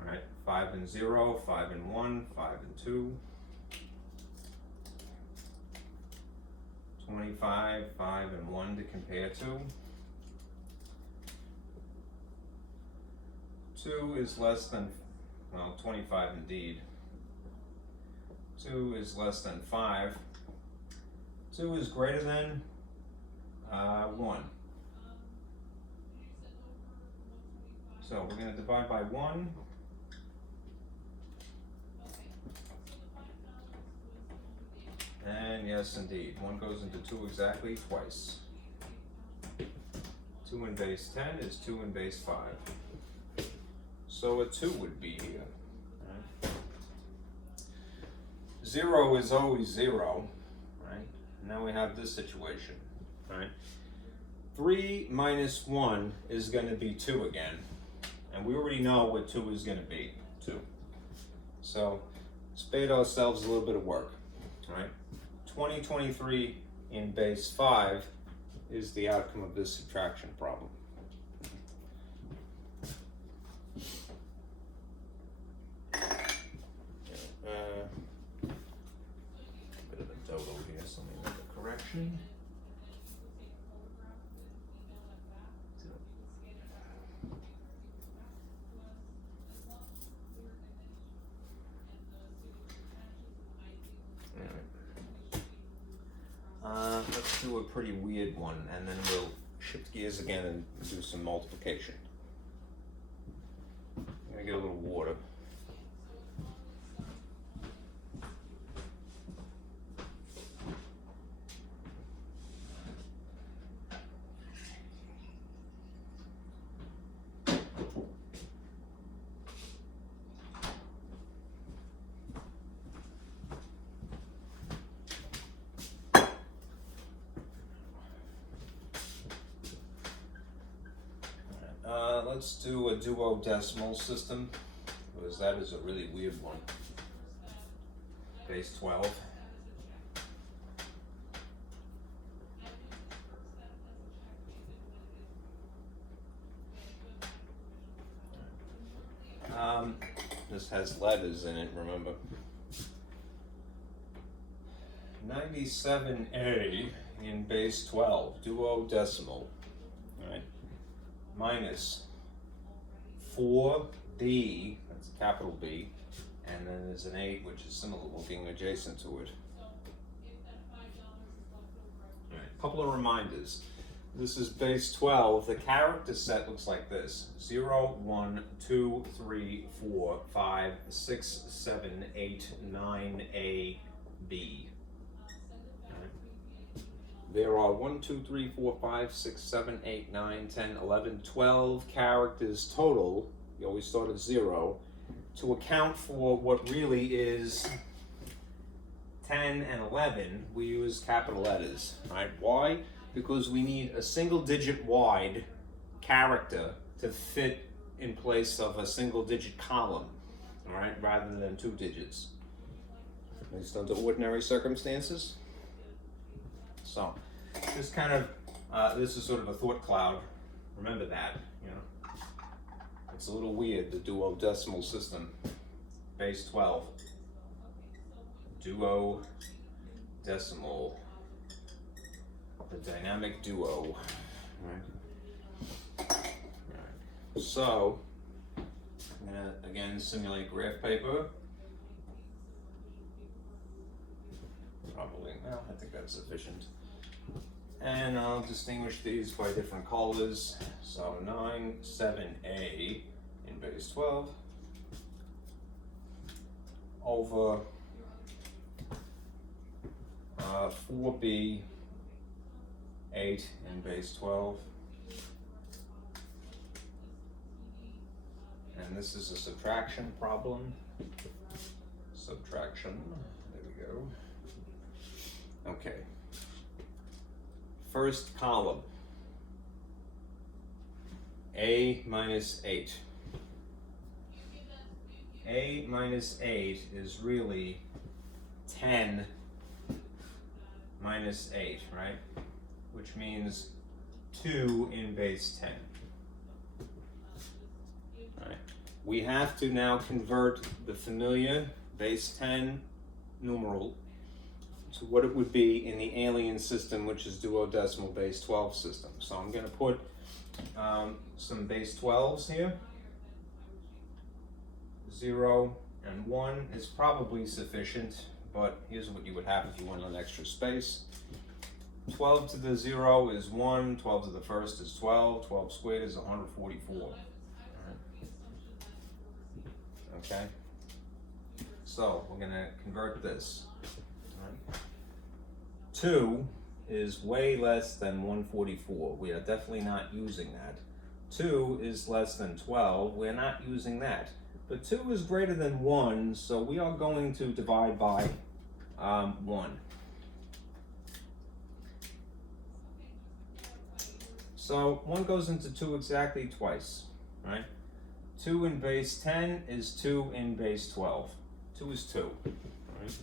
All right, 5 and 0, 5 and 1, 5 and 2. 25, 5 and 1 to compare to. 2 is less than, well, 25 indeed. 2 is less than 5. 2 is greater than 1. So we're going to divide by 1. And yes, indeed, 1 goes into 2 exactly twice. 2 in base 10 is 2 in base 5. So a 2 would be here. Right? 0 is always 0. Right? Now we have this situation. Right? 3 minus 1 is going to be 2 again. And we already know what 2 is going to be. 2. So spade ourselves a little bit of work. Right? 2023 in base 5 is the outcome of this subtraction problem. Bit of a dodo here, so let me make a correction. Let's do a pretty weird one, and then we'll shift gears again and do some multiplication. I'm gonna get a little water. let's do a duodecimal system, because that is a really weird one. Base 12. This has letters in it, remember. 97A in base 12, duodecimal, right? Minus 4B, that's a capital B, and then there's an 8, which is similar looking, adjacent to it. All right, couple of reminders. This is base 12. The character set looks like this: 0, 1, 2, 3, 4, 5, 6, 7, 8, 9, A, B. There are 1, 2, 3, 4, 5, 6, 7, 8, 9, 10, 11, 12 characters total. You always start at 0 to account for what really is 10 and 11. We use capital letters, right? Why? Because we need a single digit wide character to fit in place of a single digit column, all right, rather than 2 digits, at least under ordinary circumstances. So, just kind of, this is sort of a thought cloud. Remember that, you know. It's a little weird, the duodecimal system. Base 12. Duodecimal. The dynamic duo. Right. So, I'm gonna again simulate graph paper. Probably, well, I think that's sufficient. And I'll distinguish these by different colors. So 97A in base 12 over 4B 8 in base 12. And this is a subtraction problem. Subtraction, there we go. Okay. First column, A minus 8. A minus 8 is really 10 minus 8, right? Which means 2 in base 10. All right. We have to now convert the familiar base 10 numeral to what it would be in the alien system, which is duodecimal base 12 system. So I'm going to put some base 12s here. 0 and 1 is probably sufficient, but here's what you would have if you went on extra space. 12 to the 0 is 1, 12 to the first is 12, 12 squared is 144. All right. Okay? So we're going to convert this. All right. 2 is way less than 144. We are definitely not using that. 2 is less than 12. We're not using that. But 2 is greater than 1, so we are going to divide by 1. So 1 goes into 2 exactly twice, right? 2 in base 10 is 2 in base 12. 2 is 2. Right?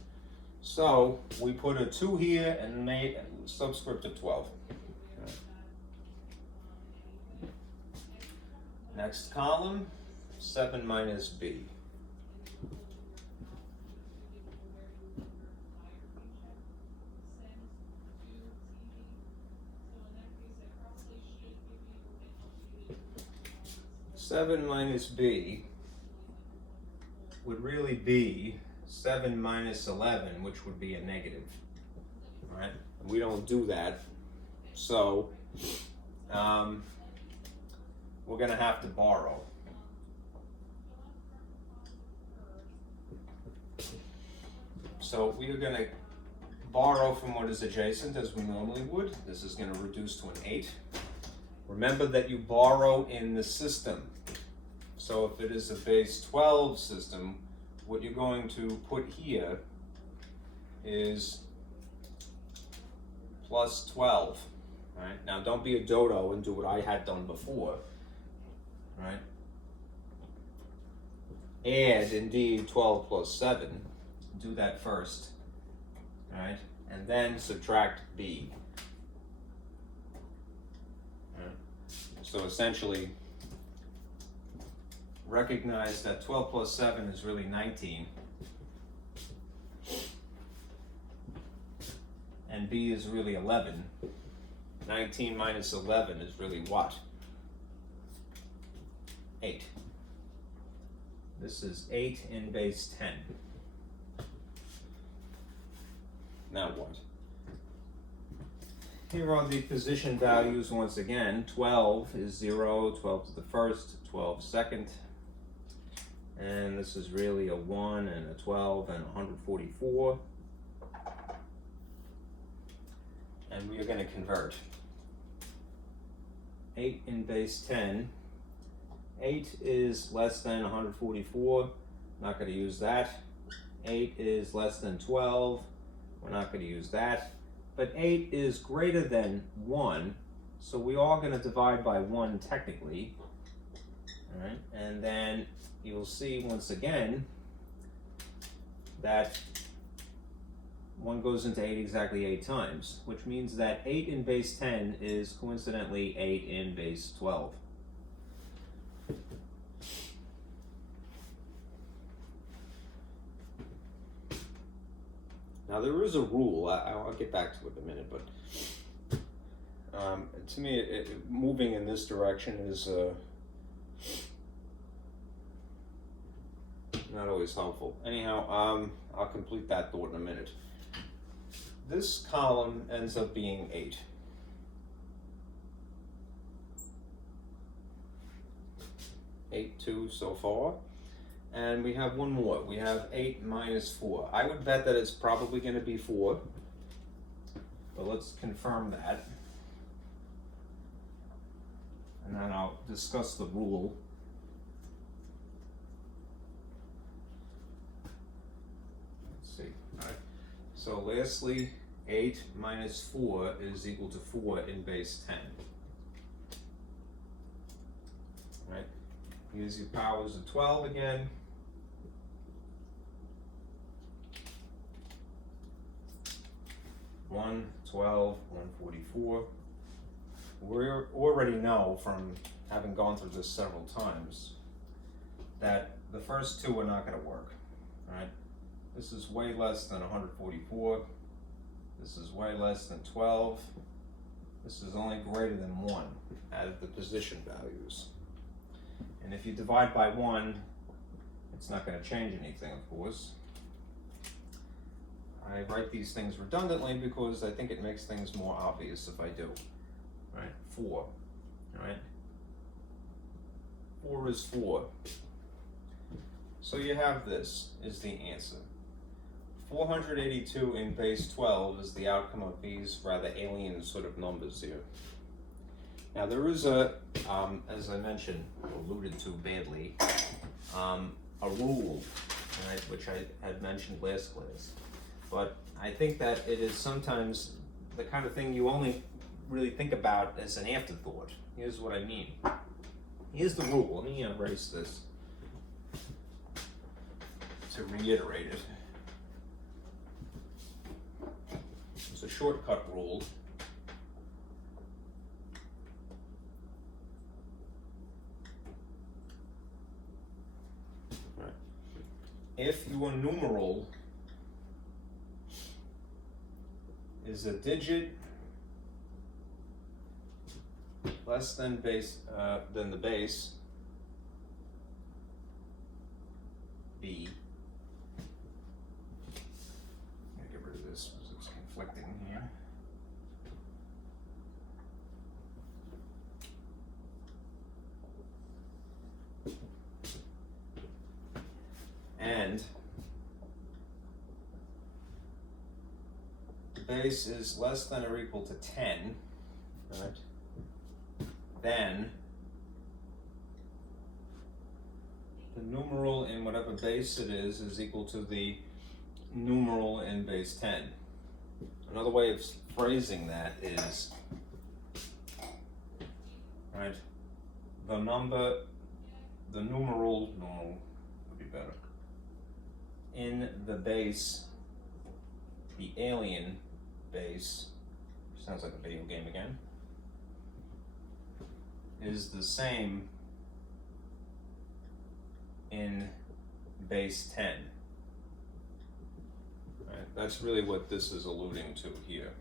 So we put a 2 here and made a subscript of 12. Right. Next column, 7 minus B. Seven minus B would really be 7 minus 11, which would be a negative. All right? We don't do that, so we're going to have to borrow. So we are going to borrow from what is adjacent as we normally would. This is going to reduce to an 8. Remember that you borrow in the system. So if it is a base 12 system, what you're going to put here is plus 12. Right? Now don't be a dodo and do what I had done before. right? Add, indeed, 12 plus 7. Do that first, right? And then subtract b. Right? So essentially, recognize that 12 plus 7 is really 19. And b is really 11. 19 minus 11 is really what? 8. This is 8 in base 10. Now what? Here are the position values once again. 12 is 0, 12 to the first, 12 second. And this is really a 1 and a 12 and 144. And we are going to convert. 8 in base 10. 8 is less than 144. Not going to use that. 8 is less than 12. We're not going to use that. But 8 is greater than 1. So we are going to divide by 1 technically. All right. And then you'll see once again that 1 goes into 8 exactly 8 times, which means that 8 in base 10 is coincidentally 8 in base 12. Now there is a rule, I'll get back to it in a minute, but to me moving in this direction is not always helpful. Anyhow, I'll complete that thought in a minute. This column ends up being 8. Eight, 2 so far. And we have one more. We have 8 minus 4. I would bet that it's probably going to be 4. But let's confirm that. And then I'll discuss the rule. Let's see. All right. So lastly, 8 minus 4 is equal to 4 in base 10. All right. Use your powers of 12 again. One, 12, 144. We already know from having gone through this several times that the first two are not going to work. Right? This is way less than 144. This is way less than 12. This is only greater than 1 out of the position values. And if you divide by 1, it's not going to change anything, of course. I write these things redundantly because I think it makes things more obvious if I do. Right? 4. All right? 4 is 4. So you have this is the answer. 482 in base 12 is the outcome of these rather alien sort of numbers here. Now there is a, as I mentioned, alluded to badly, a rule, right, which I had mentioned last class. But I think that it is sometimes the kind of thing you only really think about as an afterthought. Here's what I mean. Here's the rule. Let me erase this to reiterate it. It's a shortcut rule. Right. If your numeral is a digit less than the base b. I'm gonna get rid of this because it's conflicting here. And the base is less than or equal to 10, right? Then the numeral in whatever base it is equal to the numeral in base 10. Another way of phrasing that is, right, the number the numeral would be better, in the base, the alien base, sounds like a video game again, is the same in base 10. Right? That's really what this is alluding to here.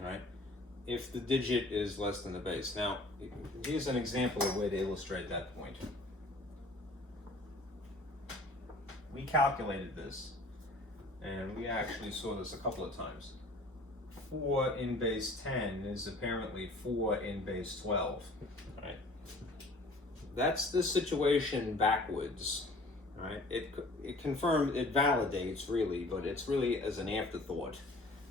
Right? If the digit is less than the base. Now, here's an example of a way to illustrate that point. We calculated this, and we actually saw this a couple of times. 4 in base 10 is apparently 4 in base 12. Right? That's the situation backwards. Right? It confirms, it validates really, but it's really as an afterthought,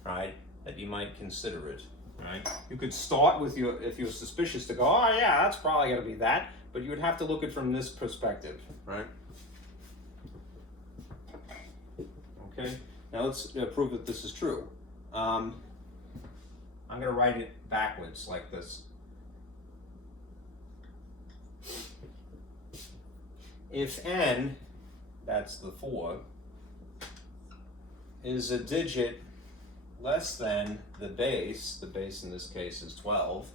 right? That you might consider it. Right? You could start with if you're suspicious to go, oh yeah, that's probably going to be that, but you would have to look at it from this perspective, right? Okay, now let's prove that this is true. I'm going to write it backwards like this. If n, that's the 4, is a digit less than the base in this case is 12,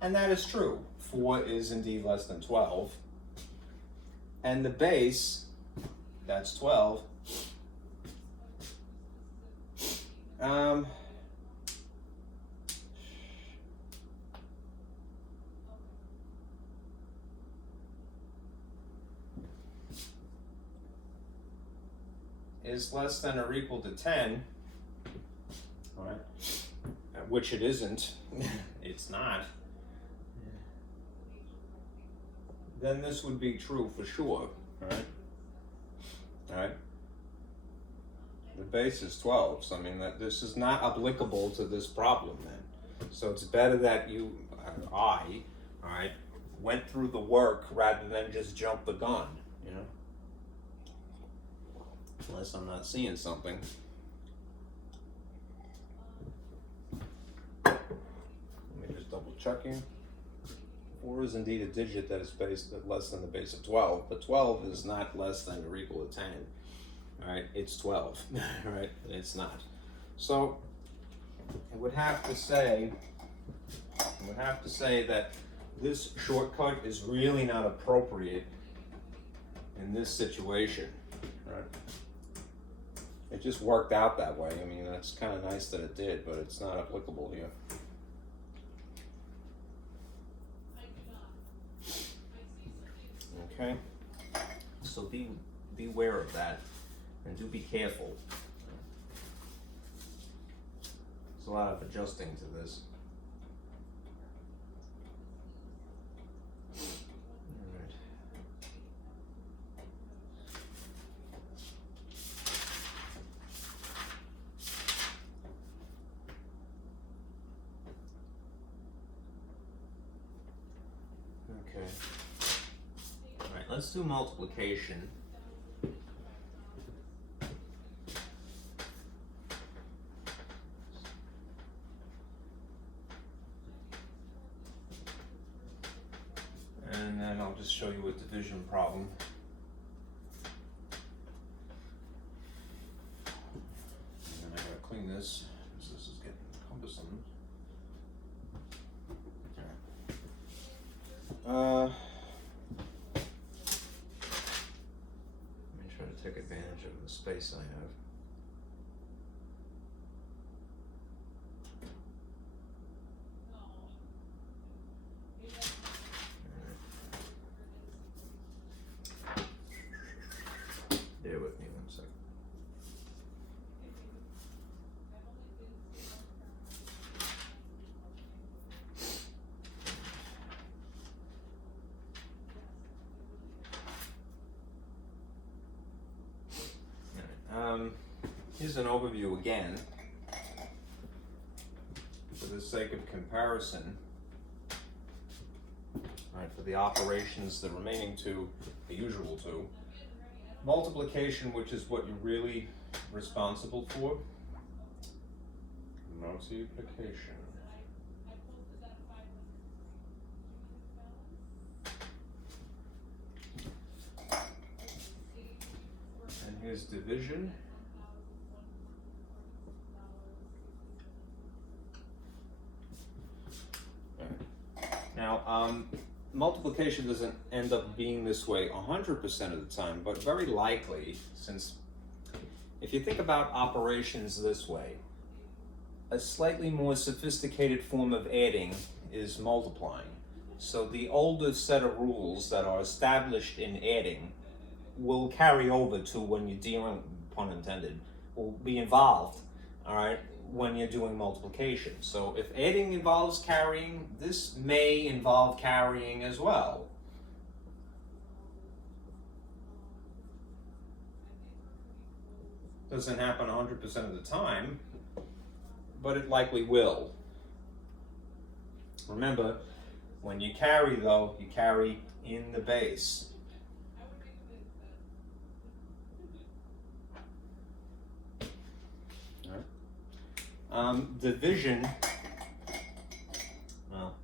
and that is true. 4 is indeed less than 12, and the base, that's 12, is less than or equal to 10, all right, which it isn't, it's not, then this would be true for sure, all right? All right? The base is 12, so I mean that this is not applicable to this problem then. So it's better that you, all right, went through the work rather than just jump the gun, you know? Unless I'm not seeing something. Let me just double check here. 4 is indeed a digit that is based at less than the base of 12, but 12 is not less than or equal to 10. All right, it's 12, right? It's not. So it would have to say that this shortcut is really not appropriate in this situation, right? It just worked out that way. I mean, that's kind of nice that it did, but it's not applicable here. Okay, so be aware of that, and do be careful. There's a lot of adjusting to this. All right. Okay. All right, let's do multiplication. And then I'll just show you a division problem. And then I gotta clean this, because this is getting cumbersome. Let me try to take advantage of the space I have. Bear with me 1 second. Here's an overview again, for the sake of comparison. Right, for the operations, the remaining two, the usual two. Multiplication, which is what you're really responsible for. Multiplication. division. Now, multiplication doesn't end up being this way 100% of the time, but very likely, since if you think about operations this way, a slightly more sophisticated form of adding is multiplying. So the older set of rules that are established in adding will carry over to when you're dealing, pun intended, will be involved, all right, when you're doing multiplication. So if adding involves carrying, this may involve carrying as well. Doesn't happen 100% of the time, but it likely will. Remember, when you carry though, you carry in the base. Division, well,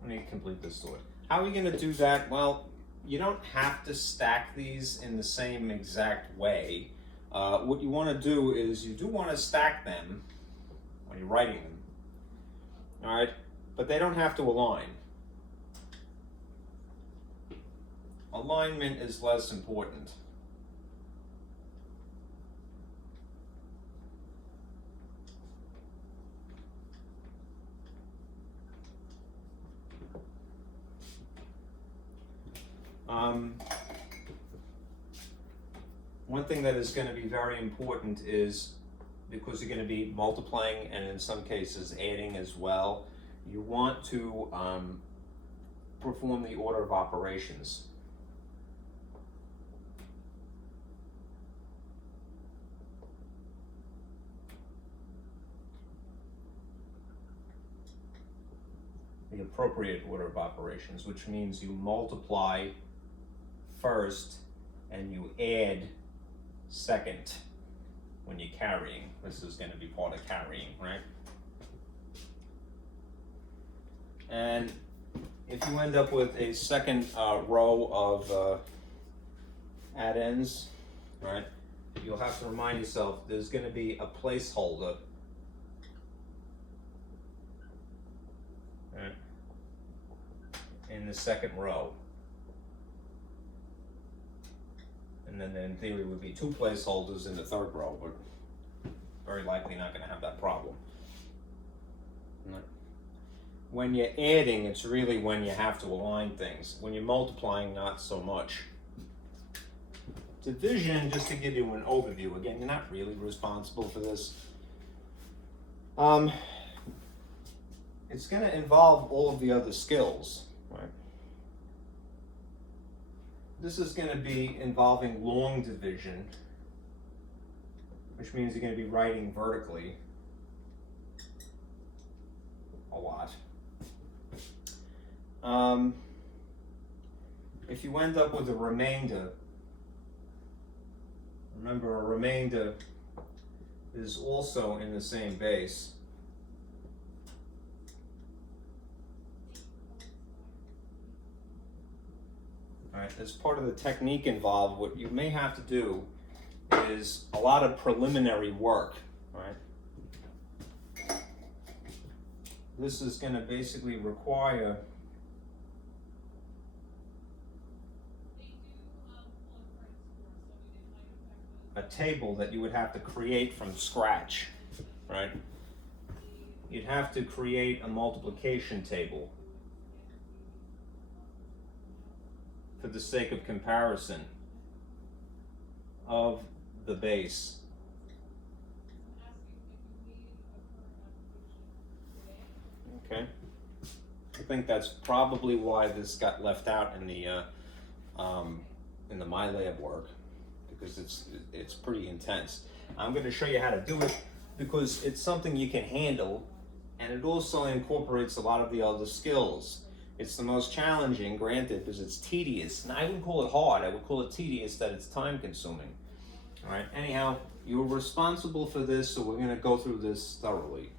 let me complete this thought. How are we going to do that? Well, you don't have to stack these in the same exact way. What you want to do is you do want to stack them when you're writing them, all right? But they don't have to align. Alignment is less important. One thing that is going to be very important is, because you're going to be multiplying and in some cases adding as well, you want to perform the order of operations. The appropriate order of operations, which means you multiply first and you add second when you're carrying. This is going to be part of carrying, right? And if you end up with a second row of add-ins, right, you'll have to remind yourself there's going to be a placeholder, right, in the second row. And then in theory would be two placeholders in the third row, but very likely not going to have that problem. When you're adding, it's really when you have to align things. When you're multiplying, not so much. Division, just to give you an overview, again, you're not really responsible for this. It's going to involve all of the other skills, right? This is going to be involving long division, which means you're going to be writing vertically a lot. If you end up with a remainder, remember a remainder is also in the same base. All right, as part of the technique involved, what you may have to do is a lot of preliminary work, right? This is going to basically require a table that you would have to create from scratch, right? You'd have to create a multiplication table for the sake of comparison of the base. Okay, I think that's probably why this got left out in the MyLab work, because it's pretty intense. I'm going to show you how to do it because it's something you can handle, and it also incorporates a lot of the other skills. It's the most challenging, granted, because it's tedious. And I wouldn't call it hard, I would call it tedious that it's time consuming. All right, anyhow, you're responsible for this, so we're going to go through this thoroughly.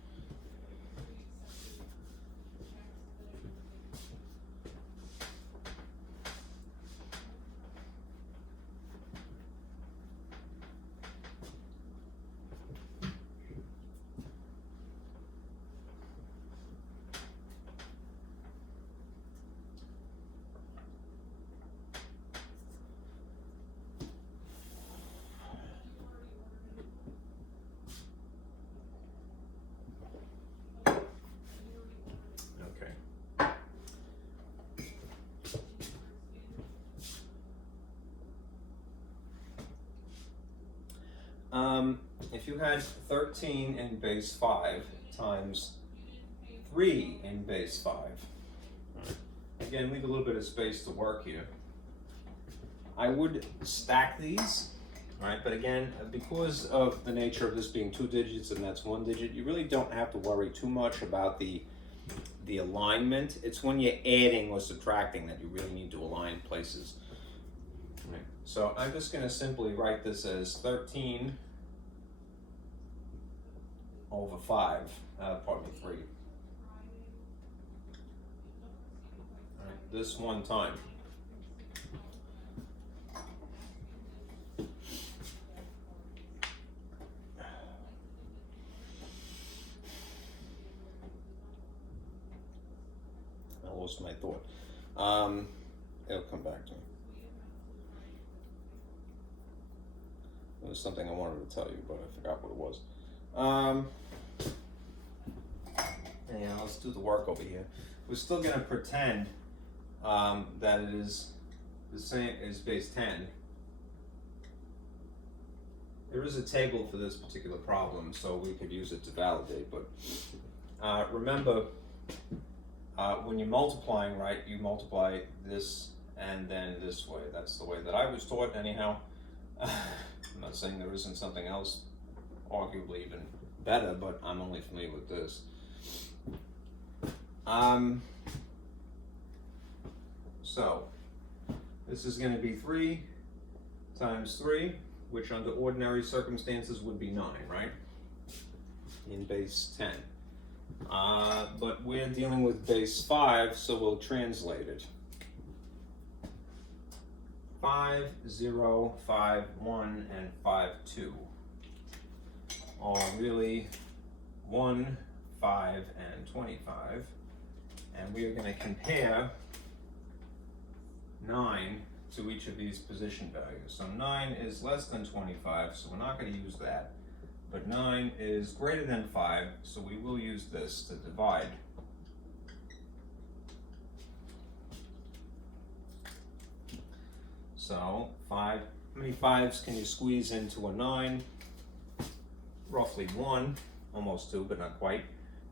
If you had 13 in base 5 times 3 in base 5, again, leave a little bit of space to work here. I would stack these, all right? But again, because of the nature of this being 2 digits and that's 1 digit, you really don't have to worry too much about the alignment. It's when you're adding or subtracting that you really need to align places. All right. So I'm just going to simply write this as 13 over 5, pardon me, 3. All right, this one time. I lost my thought. It'll come back to me. There was something I wanted to tell you, but I forgot what it was. Yeah, let's do the work over here. We're still going to pretend that it is the same as base 10. There is a table for this particular problem, so we could use it to validate, but remember, when you're multiplying, right, you multiply this and then this way. That's the way that I was taught anyhow. I'm not saying there isn't something else arguably even better, but I'm only familiar with this. So this is going to be 3 times 3, which under ordinary circumstances would be 9, right? In base 10. But we're dealing with base 5, so we'll translate it. 5, 0, 5, 1, and 5, 2 are really 1, 5, and 25. And we are going to compare 9 to each of these position values. So 9 is less than 25, so we're not going to use that. But 9 is greater than 5, so we will use this to divide. So 5, how many 5s can you squeeze into a 9? Roughly 1, almost 2, but not quite.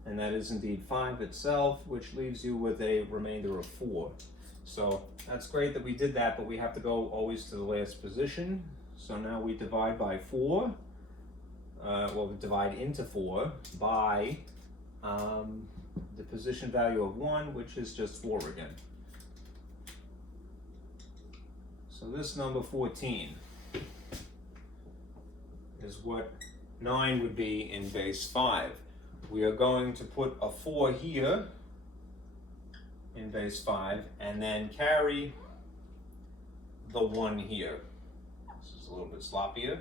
And that is indeed 5 itself, which leaves you with a remainder of 4. So that's great that we did that, but we have to go always to the last position. So now we divide by 4. Well, we divide into 4 by the position value of 1, which is just 4 again. So this number 14 is what 9 would be in base 5. We are going to put a 4 here in base 5 and then carry the 1 here. This is a little bit sloppier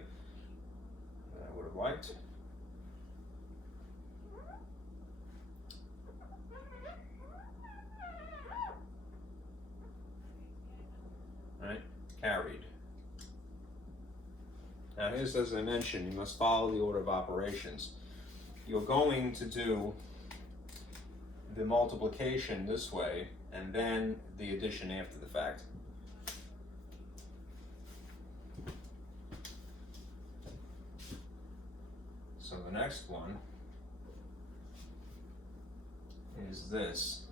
than I would have liked. Right, carried. Now here's, as I mentioned, you must follow the order of operations. You're going to do the multiplication this way and then the addition after the fact. So the next one is this.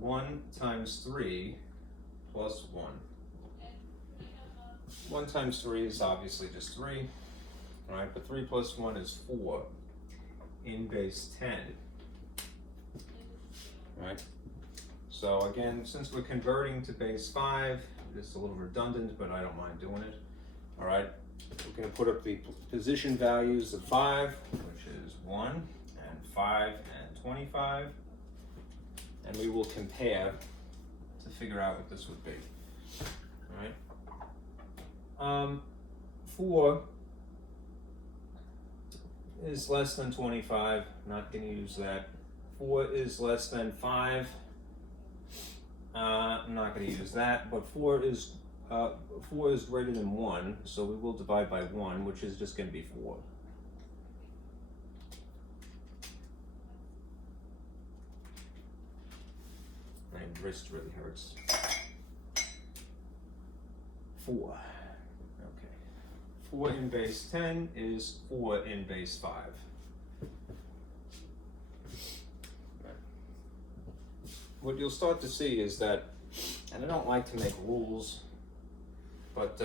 1 times 3 plus 1. 1 times 3 is obviously just 3. All right, but 3 plus 1 is 4 in base 10. All right, so again, since we're converting to base 5, it's a little redundant, but I don't mind doing it. All right, we're going to put up the position values of 5, which is 1 and 5 and 25, and we will compare to figure out what this would be. All right, 4 is less than 25, not going to use that. 4 is less than 5, I'm not going to use that, but 4 is greater than 1, so we will divide by 1, which is just going to be 4. My wrist really hurts. 4. Okay. 4 in base 10 is 4 in base 5. What you'll start to see is that, and I don't like to make rules, but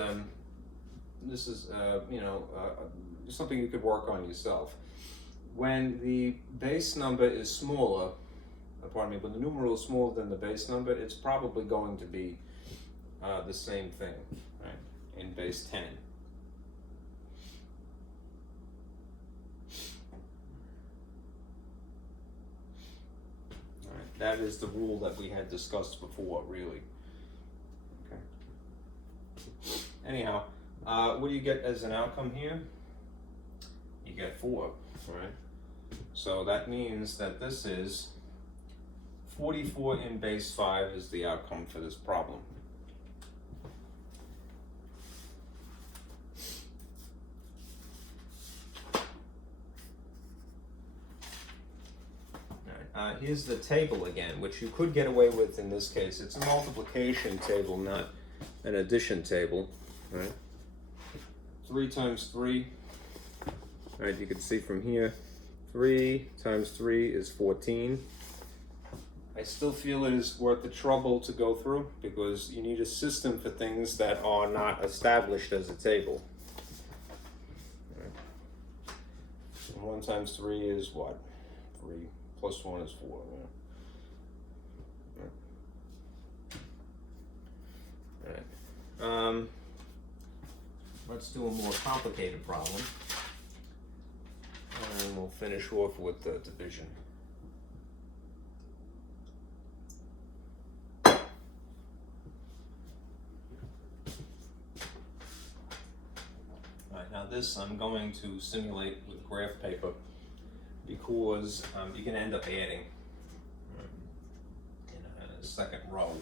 this is, something you could work on yourself. When the base number is smaller, when the numeral is smaller than the base number, it's probably going to be the same thing, right, in base 10. All right, that is the rule that we had discussed before, really. Okay. Anyhow, what do you get as an outcome here? You get 4, right? So that means that this is 44 in base 5 is the outcome for this problem. All right, here's the table again, which you could get away with in this case. It's a multiplication table, not an addition table. Right? 3 times 3. All right, you can see from here, 3 times 3 is 14. I still feel it is worth the trouble to go through because you need a system for things that are not established as a table. Right. And 1 times 3 is what? 3 plus 1 is 4. Right. All right. Let's do a more complicated problem. And we'll finish off with the division. Now this I'm going to simulate with graph paper because you can end up adding in a second row.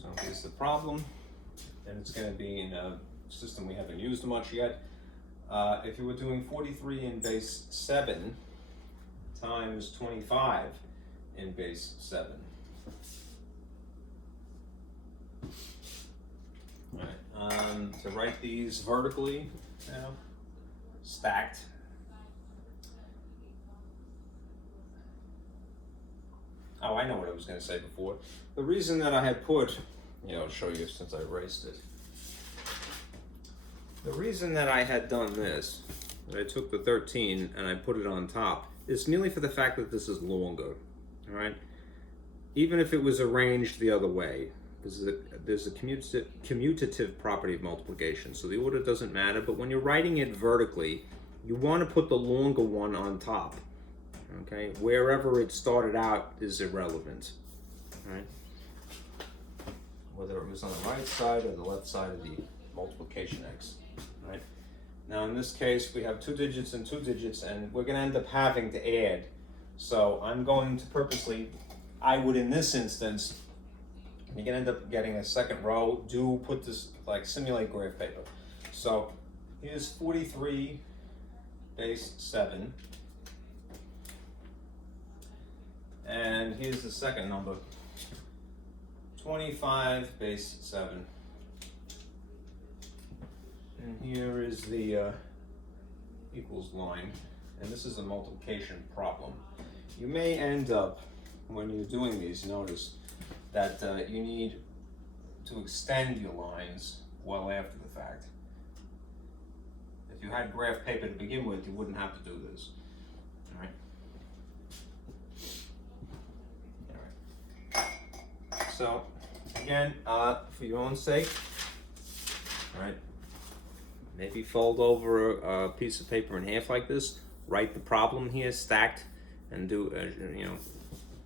So here's the problem, and it's going to be in a system we haven't used much yet. If you were doing 43 in base 7 times 25 in base 7. Alright, to write these vertically, stacked. Oh, I know what I was going to say before. The reason that I had put, I'll show you since I erased it. The reason that I had done this, that I took the 13 and I put it on top, is merely for the fact that this is longer, all right? Even if it was arranged the other way, there's a commutative property of multiplication, so the order doesn't matter, but when you're writing it vertically, you want to put the longer one on top, okay? Wherever it started out is irrelevant, right? Whether it was on the right side or the left side of the multiplication x, right? Now in this case, we have 2 digits and 2 digits, and we're going to end up having to add. So I'm going to purposely, I would in this instance, you're going to end up getting a second row, put this, simulate graph paper. So here's 43 base 7, and here's the second number, 25 base 7. And here is the equals line, and this is a multiplication problem. You may end up, when you're doing these, notice that you need to extend your lines well after the fact. If you had graph paper to begin with, you wouldn't have to do this. All right. All right. So again, for your own sake, all right, maybe fold over a piece of paper in half like this. Write the problem here stacked, and do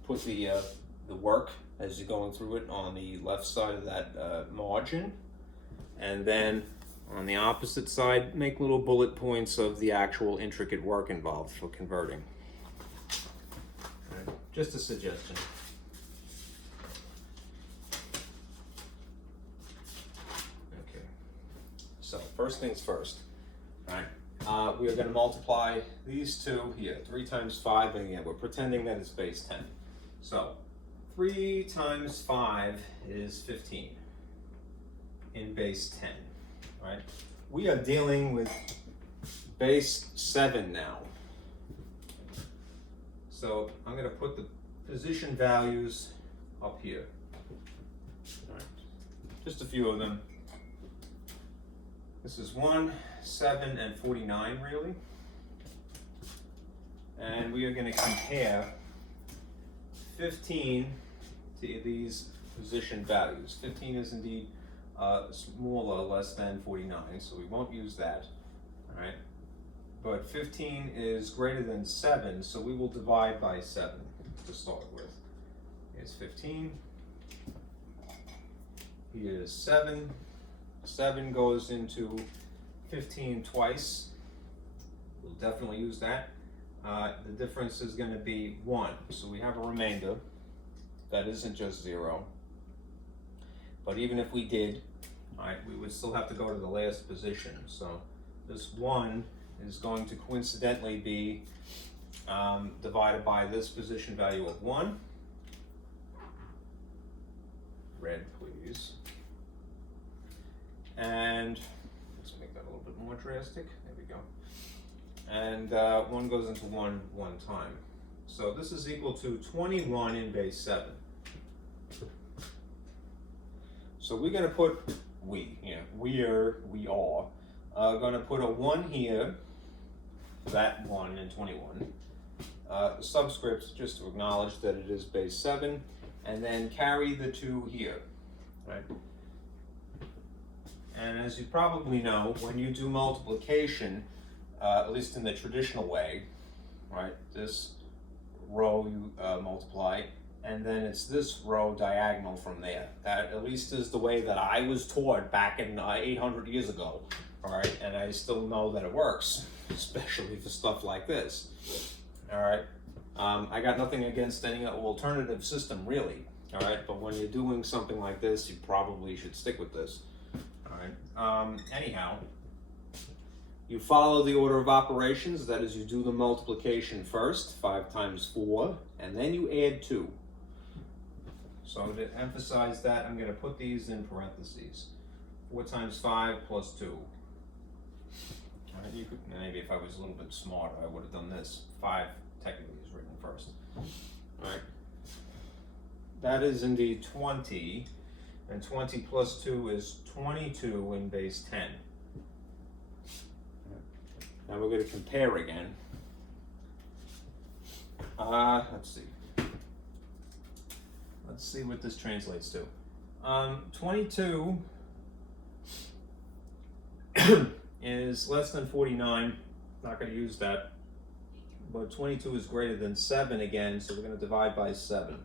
put the work as you're going through it on the left side of that margin, and then on the opposite side, make little bullet points of the actual intricate work involved for converting. All right. Just a suggestion. Okay. So first things first. All right. we are going to multiply these two here, 3 times 5, and again, we're pretending that it's base 10. So 3 times 5 is 15 in base 10, right? We are dealing with base 7 now. So I'm going to put the position values up here. All right. Just a few of them. This is 1, 7, and 49 really. And we are going to compare 15 to these position values. 15 is indeed smaller or less than 49, so we won't use that. All right. But 15 is greater than 7, so we will divide by 7 to start with. Here's 15. Here's 7. 7 goes into 15 twice. We'll definitely use that. The difference is going to be 1. So we have a remainder. That isn't just 0. But even if we did, all right, we would still have to go to the last position. So this 1 is going to coincidentally be divided by this position value of 1. Red, please. And let's make that a little bit more drastic. There we go. And 1 goes into 1 time. So this is equal to 21 in base 7. So we're going to put, we are going to put a 1 here. That 1 and 21. Subscript just to acknowledge that it is base 7, and then carry the 2 here, right? And as you probably know, when you do multiplication, at least in the traditional way, right, this row you multiply, and then it's this row diagonal from there. That at least is the way that I was taught back in 800 years ago, all right, and I still know that it works, especially for stuff like this. All right, I got nothing against any alternative system really. All right, but when you're doing something like this, you probably should stick with this. All right. Anyhow, you follow the order of operations. That is, you do the multiplication first, 5 times 4, and then you add 2. So to emphasize that, I'm going to put these in parentheses. 4 times 5 plus 2. All right, you could, maybe if I was a little bit smarter, I would have done this. 5 technically is written first. All right. That is indeed 20, and 20 plus 2 is 22 in base 10. Now we're going to compare again. Let's see. Let's see what this translates to. 22 is less than 49. Not going to use that. But 22 is greater than 7 again, so we're going to divide by 7.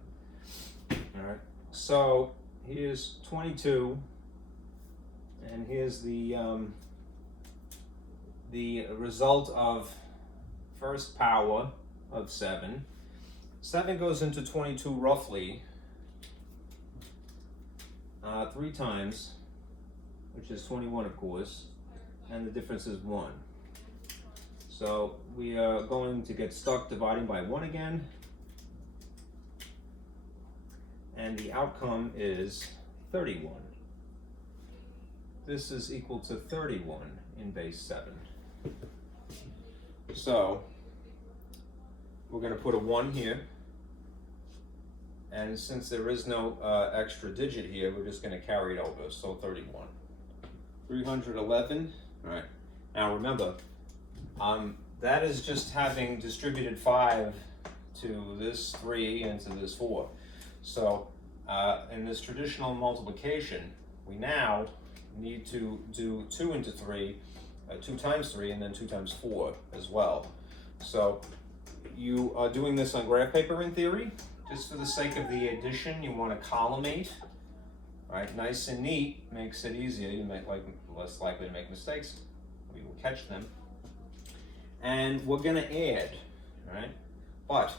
All right. So here's 22, and here's the result of first power of 7. 7 goes into 22 roughly 3 times, which is 21, of course, and the difference is 1. So we are going to get stuck dividing by 1 again, and the outcome is 31. This is equal to 31 in base 7. So we're going to put a 1 here, and since there is no extra digit here, we're just going to carry it over, so 31. 311, all right. Now remember, that is just having distributed 5 to this 3 and to this 4. So in this traditional multiplication, we now need to do 2 into 3, 2 times 3, and then 2 times 4 as well. So you are doing this on graph paper in theory. Just for the sake of the addition, you want to collimate. Right, nice and neat makes it easier. You make less likely to make mistakes. We will catch them. And we're going to add, right? But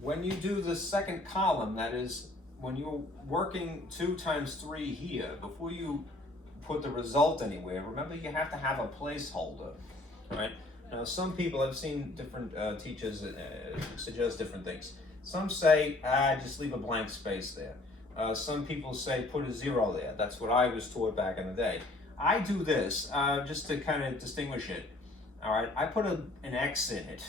when you do the second column, that is, when you're working 2 times 3 here, before you put the result anywhere, remember you have to have a placeholder. right? Now, some people, I've seen different teachers suggest different things. Some say, just leave a blank space there. Some people say, put a 0 there. That's what I was taught back in the day. I do this just to kind of distinguish it. All right, I put an X in it.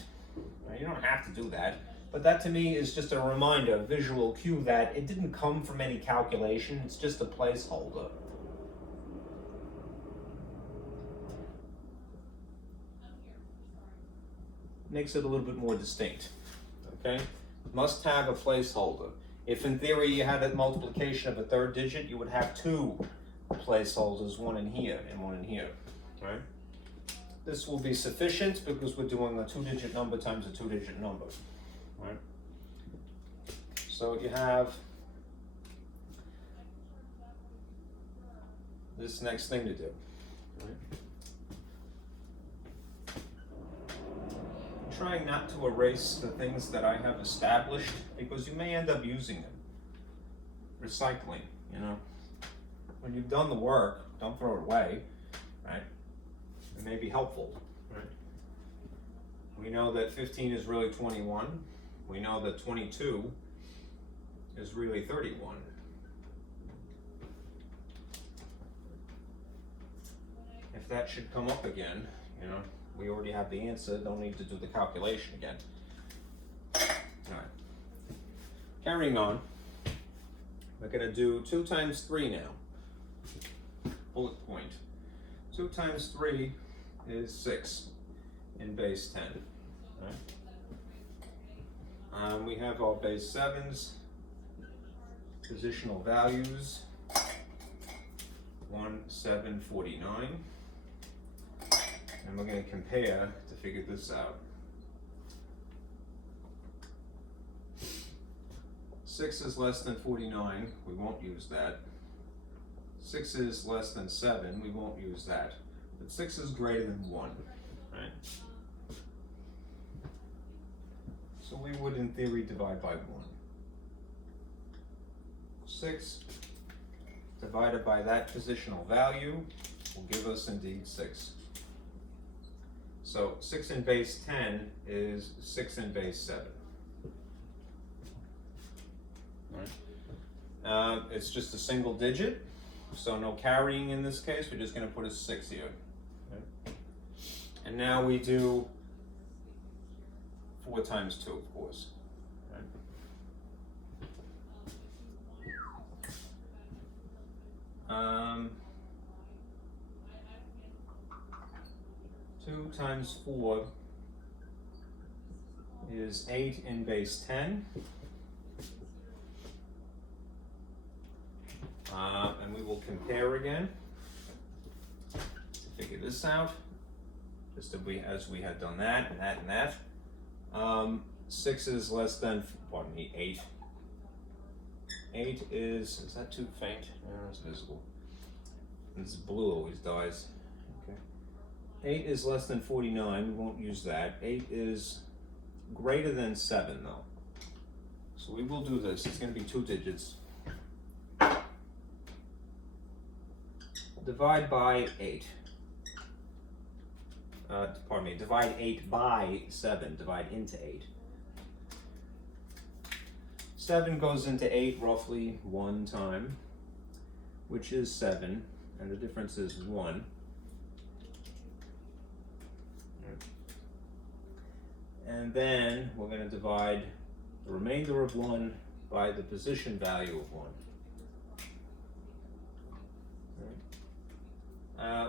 You don't have to do that. But that to me is just a reminder, a visual cue that it didn't come from any calculation. It's just a placeholder. Makes it a little bit more distinct, okay? Must have a placeholder. If in theory you had a multiplication of a third digit, you would have 2 placeholders, one in here and one in here, right? This will be sufficient because we're doing a 2-digit number times a 2-digit number, right? So you have this next thing to do, right? Trying not to erase the things that I have established because you may end up using them. Recycling, you know. When you've done the work, don't throw it away, right? It may be helpful, right? We know that 15 is really 21. We know that 22 is really 31. If that should come up again, you know, we already have the answer, don't need to do the calculation again. All right. Carrying on, we're going to do 2 times 3 now. Bullet point. 2 times 3 is 6 in base 10. All right. We have our base 7s, positional values, 1, 7, 49. And we're going to compare to figure this out. 6 is less than 49, we won't use that. 6 is less than 7, we won't use that. But 6 is greater than 1, right? So we would, in theory, divide by 1. 6 divided by that positional value will give us indeed 6. So 6 in base 10 is 6 in base 7. Right. It's just a single digit, so no carrying in this case. We're just going to put a 6 here. Okay. And now we do 4 times 2, of course. Right. 2 times 4 is 8 in base 10. And we will compare again to figure this out, just as we had done that and that and that. 6 is less than, pardon me, 8. 8 is that too faint? No, it's visible. This blue always dies. Okay. 8 is less than 49, we won't use that. 8 is greater than 7 though. So we will do this, it's going to be 2 digits. Divide by 8. Pardon me, divide 8 by 7, divide into 8. 7 goes into 8 roughly 1 time, which is 7, and the difference is 1. And then we're going to divide the remainder of 1 by the position value of 1.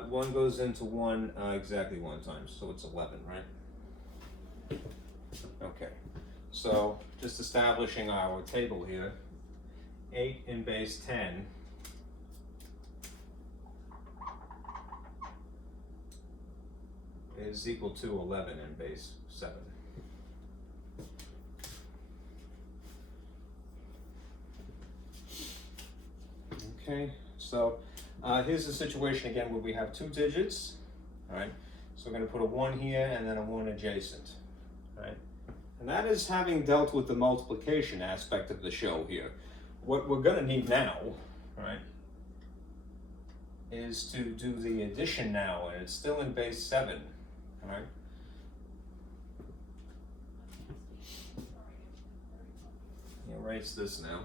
1 goes into 1 exactly 1 time, so it's 11, right? Okay, so just establishing our table here, 8 in base 10 is equal to 11 in base 7. Okay, so here's the situation again where we have 2 digits, all right? So we're going to put a 1 here and then a 1 adjacent, all right? And that is having dealt with the multiplication aspect of the show here. What we're going to need now, all right, is to do the addition now, and it's still in base 7, All right. Erase this now.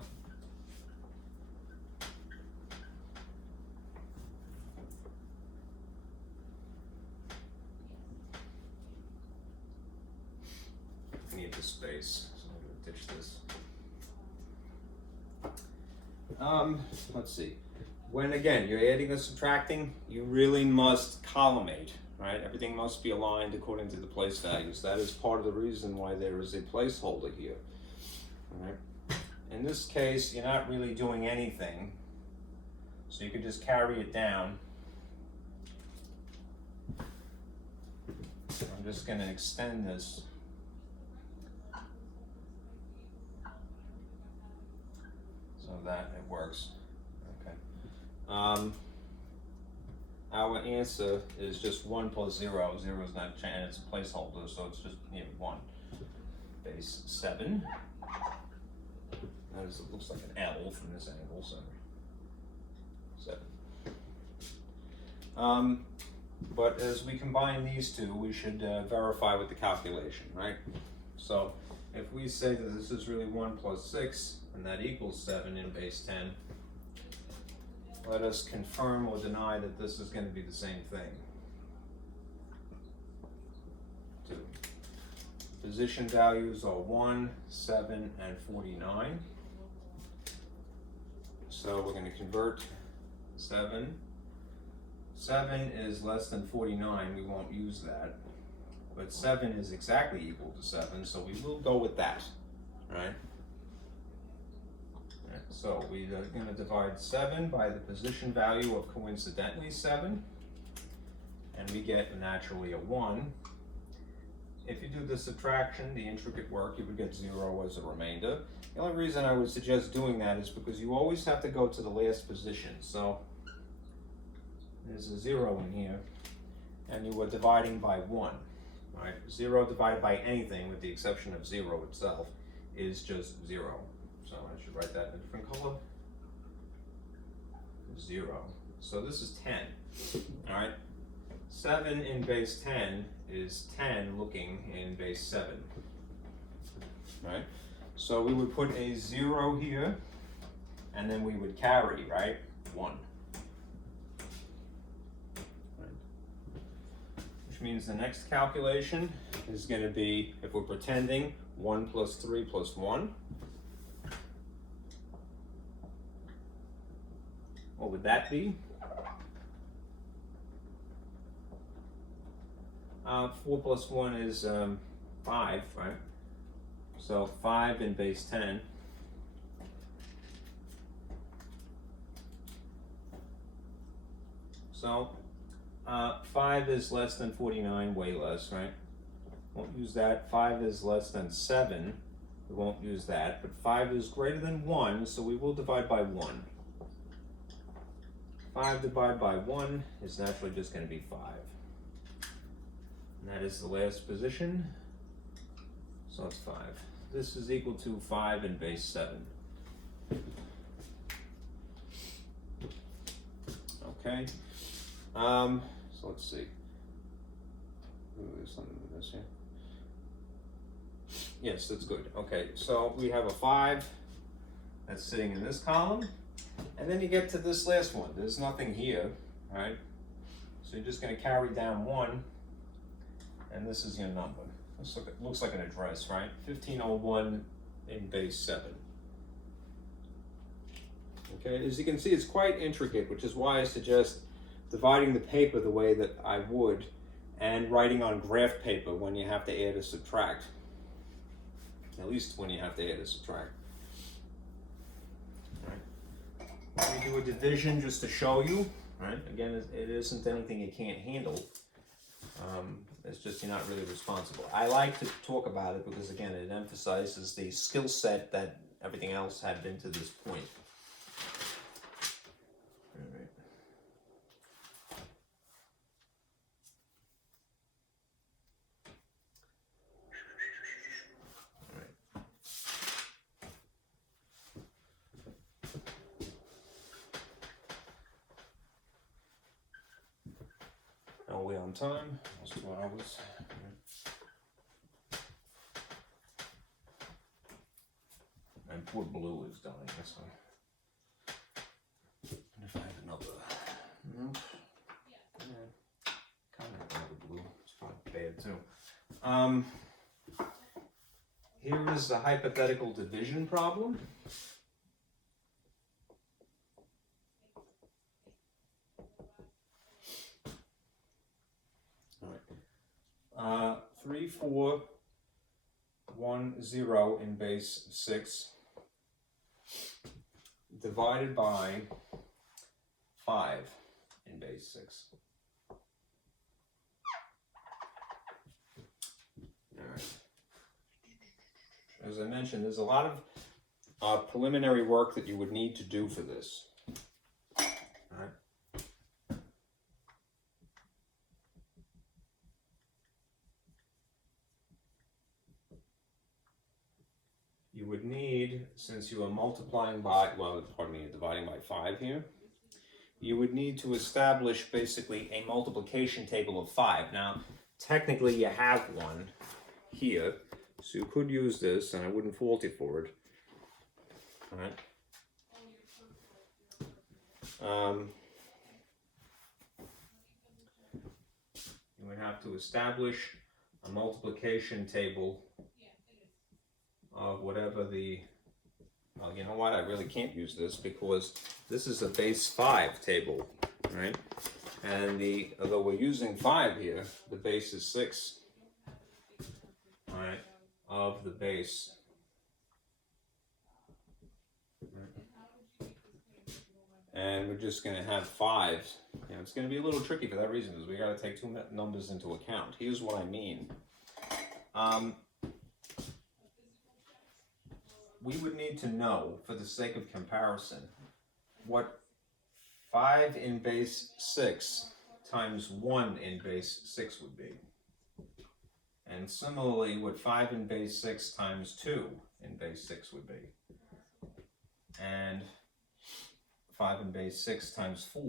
I need the space, so I'm going to ditch this. Let's see. When again you're adding or subtracting, you really must collimate, right? Everything must be aligned according to the place values. That is part of the reason why there is a placeholder here. All right. In this case, you're not really doing anything, so you could just carry it down. I'm just going to extend this. So that it works. Okay. Our answer is just 1 plus 0. 0 is not changing, it's a placeholder, so it's just 1. Base 7. Notice it looks like an L from this angle, so 7. But as we combine these two, we should verify with the calculation, right? So if we say that this is really 1 plus 6, and that equals 7 in base 10, let us confirm or deny that this is going to be the same thing. 2. Position values are 1, 7, and 49. So we're going to convert 7. 7 is less than 49, we won't use that. But 7 is exactly equal to 7, so we will go with that, right? So we are going to divide 7 by the position value of coincidentally 7, and we get naturally a 1. If you do the subtraction, the intricate work, you would get 0 as a remainder. The only reason I would suggest doing that is because you always have to go to the last position. So there's a 0 in here, and you are dividing by 1. Right? 0 divided by anything, with the exception of 0 itself, is just 0. So I should write that in a different color. 0. So this is 10. All right. 7 in base 10 is 10 looking in base 7. All right. So we would put a 0 here, and then we would carry, right? 1. Which means the next calculation is going to be, if we're pretending, 1 plus 3 plus 1. What would that be? 4 plus 1 is 5, right? So 5 in base 10. So 5 is less than 49, way less, right? Won't use that. 5 is less than 7. We won't use that. But 5 is greater than 1, so we will divide by 1. 5 divided by 1 is naturally just going to be 5. And that is the last position. So it's 5. This is equal to 5 in base 7. Okay. So let's see. Ooh, there's something with this here. Yes, that's good. Okay, so we have a 5 that's sitting in this column. And then you get to this last one. There's nothing here, right? So you're just going to carry down 1, and this is your number. This looks like an address, right? 1501 in base 7. Okay, as you can see, it's quite intricate, which is why I suggest dividing the paper the way that I would, and writing on graph paper when you have to add or subtract. At least when you have to add or subtract. We do a division just to show you, right? Again, it isn't anything you can't handle. It's just you're not really responsible. I like to talk about it because, again, it emphasizes the skill set that everything else had been to this point. All right. we on time? Almost 2 hours. And poor Blue is dying, so. And if I have another, nope. Yeah, kind of another Blue. It's probably bad too. Here is the hypothetical division problem. All right. 3, 4, 1, 0 in base 6 divided by 5 in base 6. All right. As I mentioned, there's a lot of preliminary work that you would need to do for this. All right. You would need, since you are multiplying by, well, pardon me, dividing by 5 here, you would need to establish basically a multiplication table of 5. Now, technically you have one here, so you could use this, and I wouldn't fault you for it. All right. You would have to establish a multiplication table of whatever the, well, you know what, I really can't use this because this is a base 5 table, right? And although we're using 5 here, the base is 6, all right, of the base. And we're just going to have 5. You know, it's going to be a little tricky for that reason, because we got to take 2 numbers into account. Here's what I mean. We would need to know, for the sake of comparison, what 5 in base 6 times 1 in base 6 would be. And similarly, what 5 in base 6 times 2 in base 6 would be. And 5 in base 6 times 3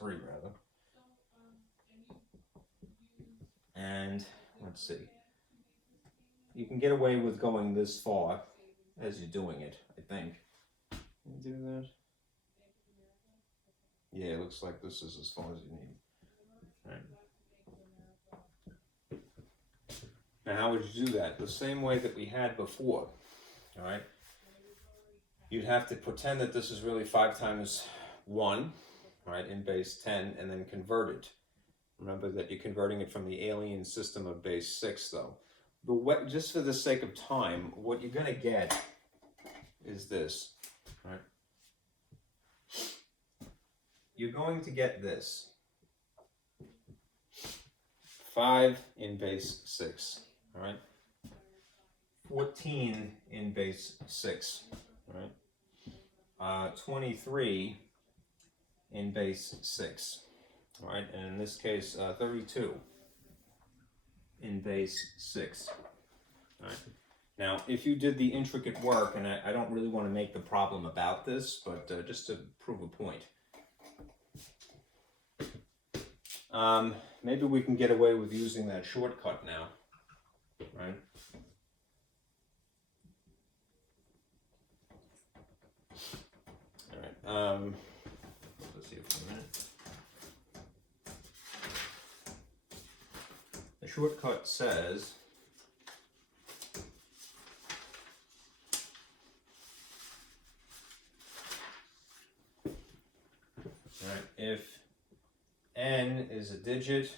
rather. And let's see. You can get away with going this far as you're doing it, I think. Can you do that? Yeah, it looks like this is as far as you need. All right. Now, how would you do that? The same way that we had before. All right. You'd have to pretend that this is really 5 times 1, right, in base 10, and then convert it. Remember that you're converting it from the alien system of base 6, though. Just for the sake of time, what you're going to get is this, right? You're going to get this. 5 in base 6, all right? 14 in base 6, right? 23 in base 6, all right? And in this case, 32 in base 6, all right? Now, if you did the intricate work, and I don't really want to make the problem about this, but just to prove a point, maybe we can get away with using that shortcut now, right? All right. Let's see for a minute. The shortcut says if n is a digit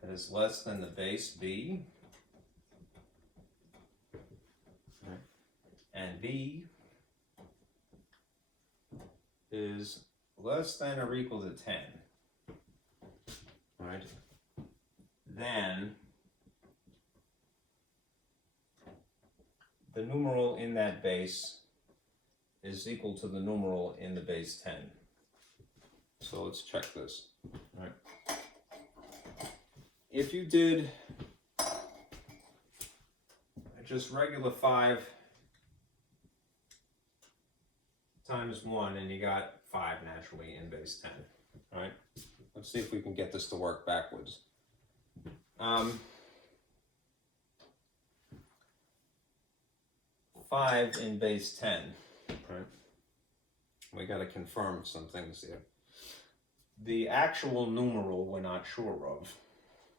that is less than the base b, and b is less than or equal to 10, right, then the numeral in that base is equal to the numeral in the base 10. So let's check this. All right. If you did just regular 5 times 1, and you got 5 naturally in base 10. All right, let's see if we can get this to work backwards. 5 in base 10, right? We got to confirm some things here. The actual numeral we're not sure of,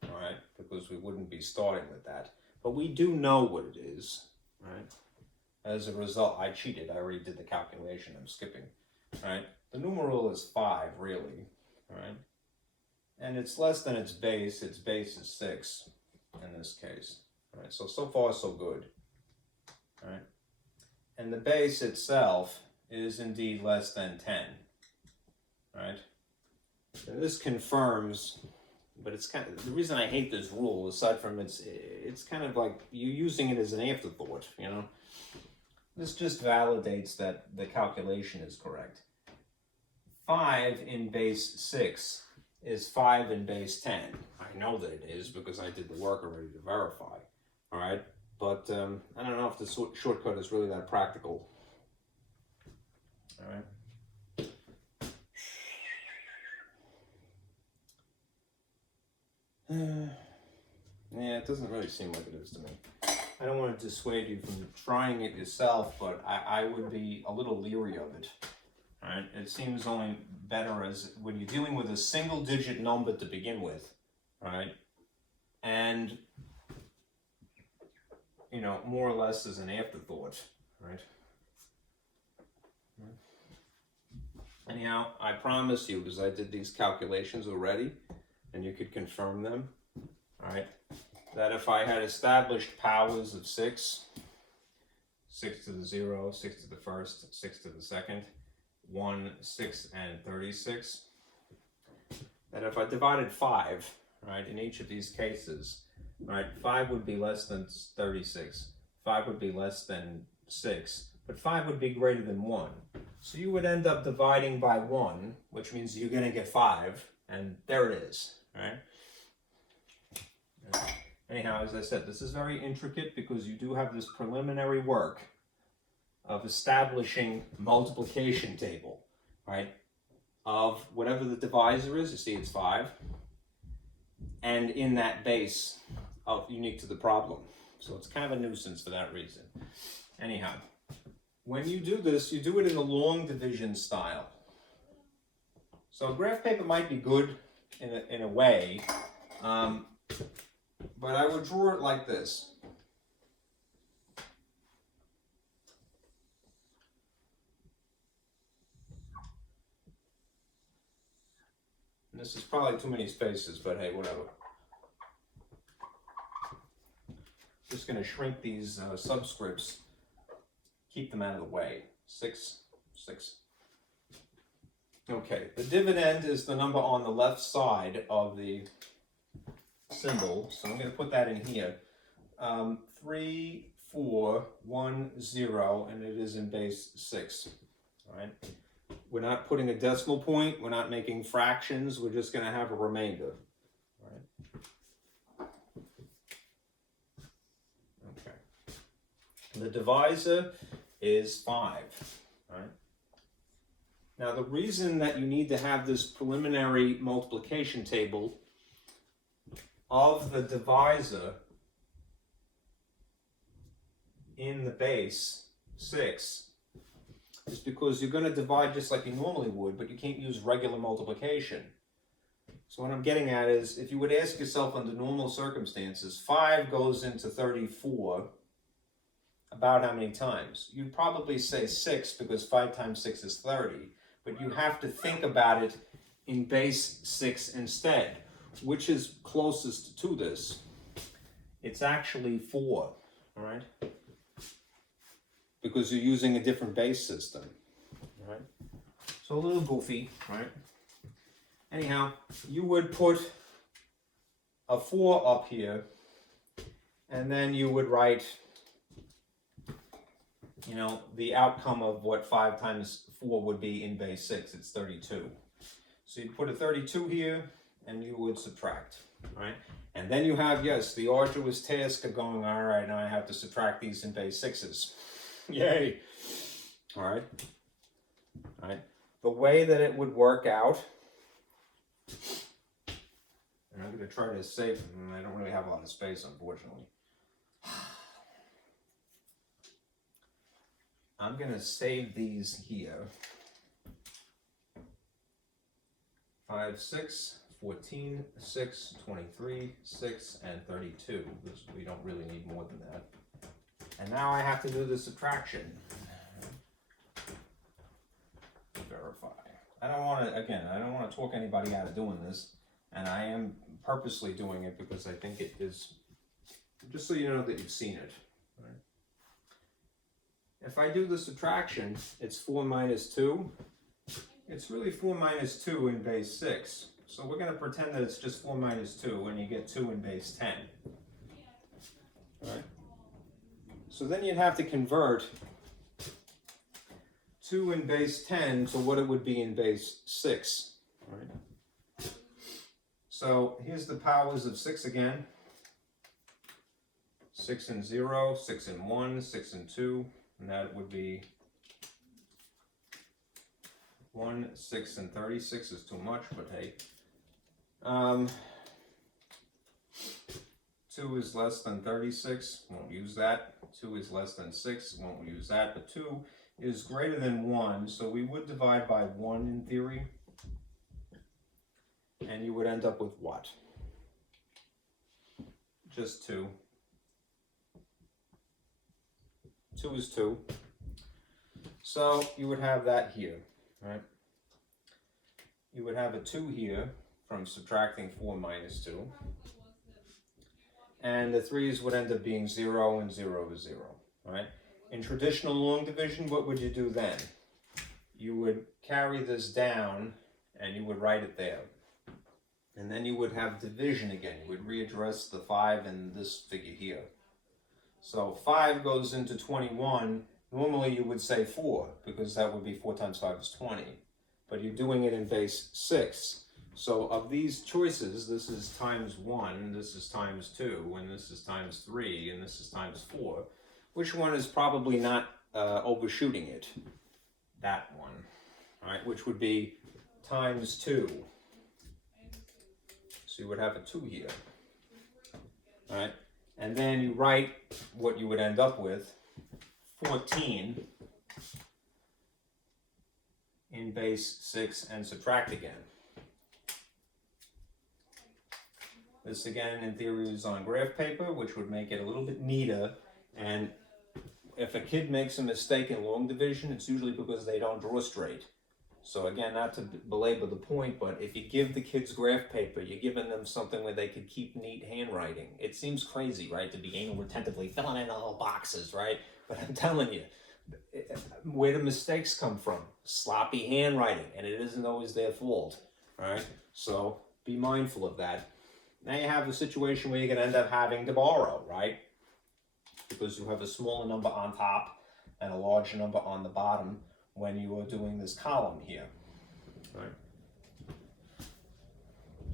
all right, because we wouldn't be starting with that. But we do know what it is, right? As a result, I cheated. I already did the calculation. I'm skipping, right? The numeral is 5, really, right? And it's less than its base. Its base is 6 in this case, all right? So far, so good, all right? And the base itself is indeed less than 10, right? And this confirms, but it's kind of, the reason I hate this rule, aside from it's kind of like you using it as an afterthought, you know? This just validates that the calculation is correct. 5 in base 6 is 5 in base 10. I know that it is because I did the work already to verify, all right? But I don't know if the shortcut is really that practical. All right. Yeah, it doesn't really seem like it is to me. I don't want to dissuade you from trying it yourself, but I would be a little leery of it. All right. It seems only better as when you're dealing with a single-digit number to begin with, right? And you know, more or less as an afterthought, right? Anyhow, I promise you, because I did these calculations already, and you could confirm them, all right, that if I had established powers of 6, 6 to the 0, 6 to the first, 6 to the second, 1, 6, and 36, that if I divided 5, right, in each of these cases, right, 5 would be less than 36, 5 would be less than 6, but 5 would be greater than 1. So you would end up dividing by 1, which means you're going to get 5, and there it is, right? Anyhow, as I said, this is very intricate because you do have this preliminary work of establishing multiplication table, right, of whatever the divisor is. You see it's 5, and in that base of unique to the problem. So it's kind of a nuisance for that reason. Anyhow, when you do this, you do it in a long division style. So graph paper might be good in a way, but I would draw it like this. And this is probably too many spaces, but hey, whatever. Just going to shrink these subscripts, keep them out of the way. 6, 6. Okay, the dividend is the number on the left side of the symbol, so I'm going to put that in here. 3, 4, 1, 0, and it is in base 6. All right. We're not putting a decimal point. We're not making fractions. We're just going to have a remainder. All right. Okay. The divisor is 5. All right. Now, the reason that you need to have this preliminary multiplication table of the divisor in the base 6 is because you're going to divide just like you normally would, but you can't use regular multiplication. So what I'm getting at is, if you would ask yourself under normal circumstances, 5 goes into 34 about how many times? You'd probably say 6 because 5 times 6 is 30. But you have to think about it in base 6 instead. Which is closest to this? It's actually 4, all right? Because you're using a different base system, all right? So a little goofy, right? Anyhow, you would put a 4 up here, and then you would write, you know, the outcome of what 5 times 4 would be in base 6. It's 32. So you put a 32 here, and you would subtract, right? And then you have, yes, the arduous task of going, all right, now I have to subtract these in base 6s. Yay! All right. right? The way that it would work out, and I'm going to try to save, I don't really have a lot of space, unfortunately. I'm going to save these here. 5, 6, 14, 6, 23, 6, and 32. We don't really need more than that. And now I have to do the subtraction. Verify. I don't want to talk anybody out of doing this. And I am purposely doing it because I think it is, just so you know that you've seen it. Right? If I do the subtraction, it's 4 minus 2. It's really 4 minus 2 in base 6. So we're going to pretend that it's just 4 minus 2 and you get 2 in base 10. Right? So then you'd have to convert 2 in base 10 to what it would be in base 6. Right? So here's the powers of 6 again. 6 and 0, 6 and 1, 6 and 2, and that would be 1, 6, and 36 is too much, but hey. 2 is less than 36, won't use that. 2 is less than 6, won't use that, but 2 is greater than 1, so we would divide by 1 in theory. And you would end up with what? Just 2. 2 is 2. So you would have that here, right? You would have a 2 here from subtracting 4 minus 2. And the 3's would end up being 0 and 0 is 0, right? In traditional long division, what would you do then? You would carry this down and you would write it there. And then you would have division again. You would readdress the 5 in this figure here. So 5 goes into 21. Normally you would say 4, because that would be 4 times 5 is 20. But you're doing it in base 6. So of these choices, this is times 1, this is times 2, and this is times 3, and this is times 4. Which one is probably not overshooting it? That one, right? Which would be times 2. So you would have a 2 here, right? And then you write what you would end up with, 14 in base 6, and subtract again. This again in theory is on graph paper, which would make it a little bit neater. And if a kid makes a mistake in long division, it's usually because they don't draw straight. So again, not to belabor the point, but if you give the kids graph paper, you're giving them something where they could keep neat handwriting. It seems crazy, right, to be anal retentively filling in the little boxes, right? But I'm telling you, where do mistakes come from? Sloppy handwriting, and it isn't always their fault, right? So be mindful of that. Now you have a situation where you're going to end up having to borrow, right? Because you have a smaller number on top and a larger number on the bottom when you are doing this column here, right?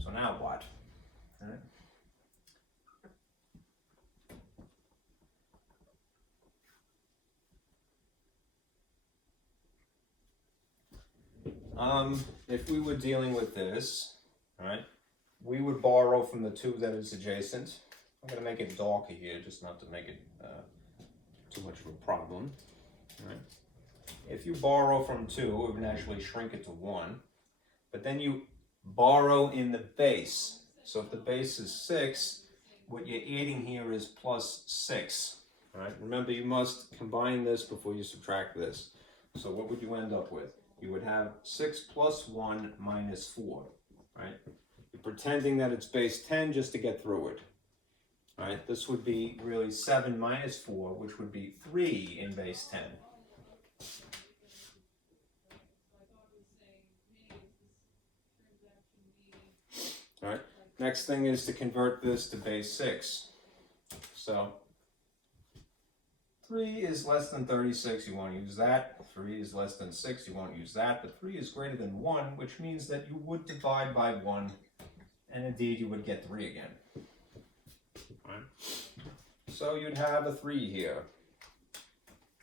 So now what? All right. If we were dealing with this, all right, we would borrow from the 2 that is adjacent. I'm going to make it darker here, just not to make it too much of a problem. All right. If you borrow from 2, it would naturally shrink it to 1. But then you borrow in the base. So if the base is 6, what you're adding here is plus 6. All right. Remember, you must combine this before you subtract this. So what would you end up with? You would have 6 plus 1 minus 4. Right? You're pretending that it's base 10 just to get through it. All right? This would be really 7 minus 4, which would be 3 in base 10. All right. Next thing is to convert this to base 6. So 3 is less than 36, you won't use that. 3 is less than 6, you won't use that. But 3 is greater than 1, which means that you would divide by 1, and indeed you would get 3 again. All right. So you'd have a 3 here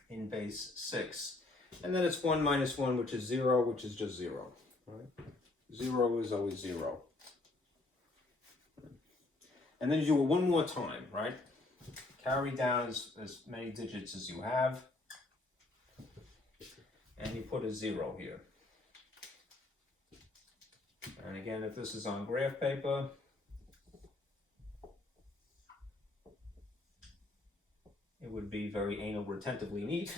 in base 6. And then it's 1 minus 1, which is 0, which is just 0. Right? 0 is always 0. And then you do it one more time, right? Carry down as many digits as you have. And you put a 0 here. And again, if this is on graph paper, it would be very anal retentively neat.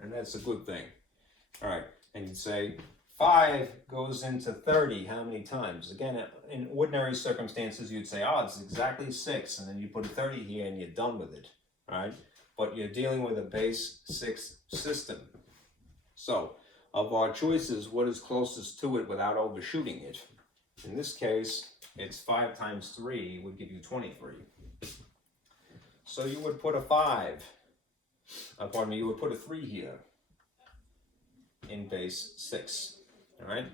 And that's a good thing. All right, and you'd say 5 goes into 30 how many times? Again, in ordinary circumstances, you'd say, oh, it's exactly 6, and then you put a 30 here and you're done with it, all right? But you're dealing with a base 6 system. So, of our choices, what is closest to it without overshooting it? In this case, it's 5 times 3 would give you 23. So you would put a 5, pardon me, you would put a 3 here in base 6, all right?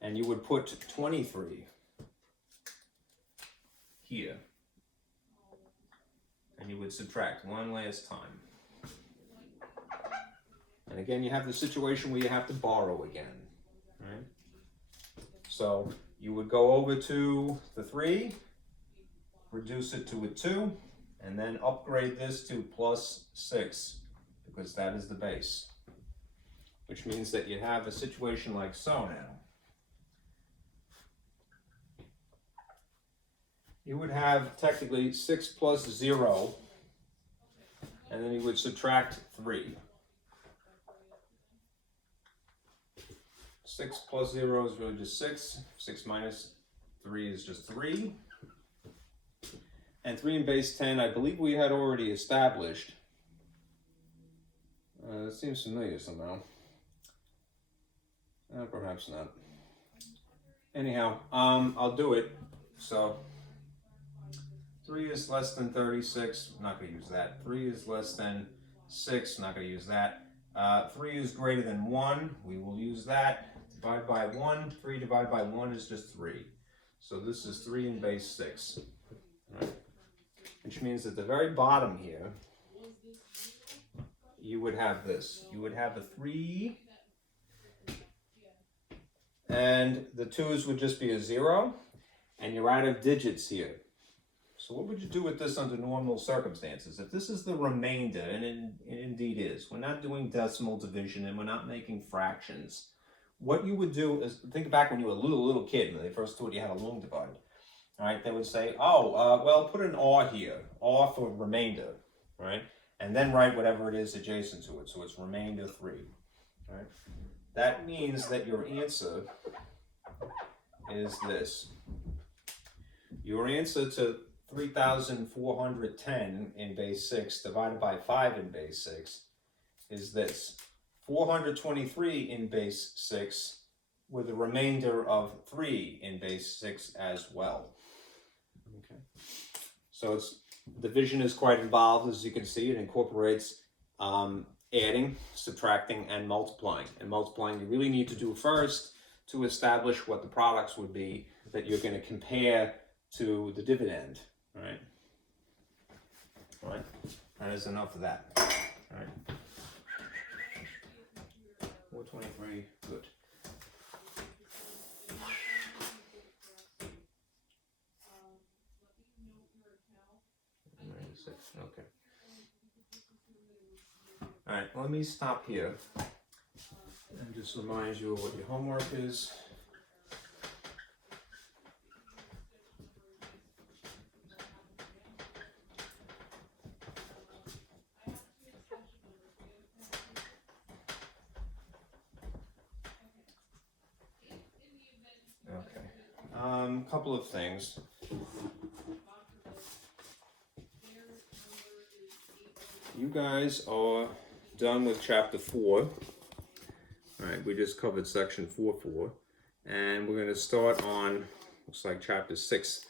And you would put 23 here. And you would subtract one last time. And again, you have the situation where you have to borrow again, right? So you would go over to the 3, reduce it to a 2, and then upgrade this to plus 6, because that is the base. Which means that you have a situation like so now. You would have technically 6 plus 0, and then you would subtract 3. 6 plus 0 is really just 6. 6 minus 3 is just 3. And 3 in base 10, I believe we had already established. It seems familiar somehow. Perhaps not. Anyhow, I'll do it. So 3 is less than 36. I'm not going to use that. 3 is less than 6. I'm not going to use that. 3 is greater than 1. We will use that. Divide by 1. 3 divided by 1 is just 3. So this is 3 in base 6. Right. Which means at the very bottom here, you would have this. You would have a 3, and the 2's would just be a 0, and you're out of digits here. So what would you do with this under normal circumstances? If this is the remainder, and it indeed is, we're not doing decimal division and we're not making fractions. What you would do is, think back when you were a little kid and they first taught you how to long divide. All right, they would say, well, put an R here, R for remainder, right? And then write whatever it is adjacent to it. So it's remainder 3, right? That means that your answer is this. Your answer to 3,410 in base 6 divided by 5 in base 6 is this. 423 in base 6 with a remainder of 3 in base 6 as well. Okay. So it's division is quite involved, as you can see. It incorporates adding, subtracting, and multiplying. And multiplying you really need to do first to establish what the products would be that you're going to compare to the dividend. Right? All right. That is enough of that. All right. 423. Good. 96. Okay. All right. Let me stop here and just remind you of what your homework is. Couple of things. You guys are done with chapter 4. All right, we just covered section 4.4, and we're going to start on, looks like chapter 6.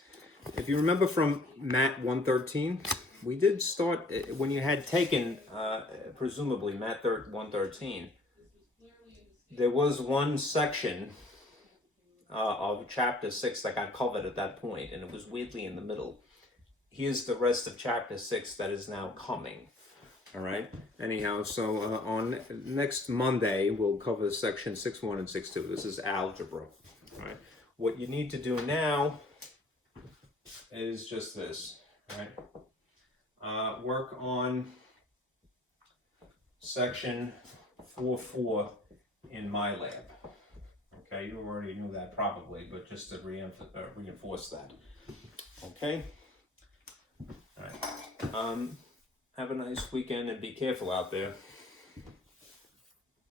If you remember from MAT-114, we did start, when you had taken, presumably MAT-113, there was one section of chapter 6 that got covered at that point, and it was weirdly in the middle. Here's the rest of chapter 6 that is now coming. All right. Anyhow, so on next Monday, we'll cover section 6.1 and 6.2. This is algebra. All right. What you need to do now is just this. All right. Work on section 4.4 in my lab. Okay, you already knew that probably, but just to reinforce that. Okay. All right. Have a nice weekend and be careful out there.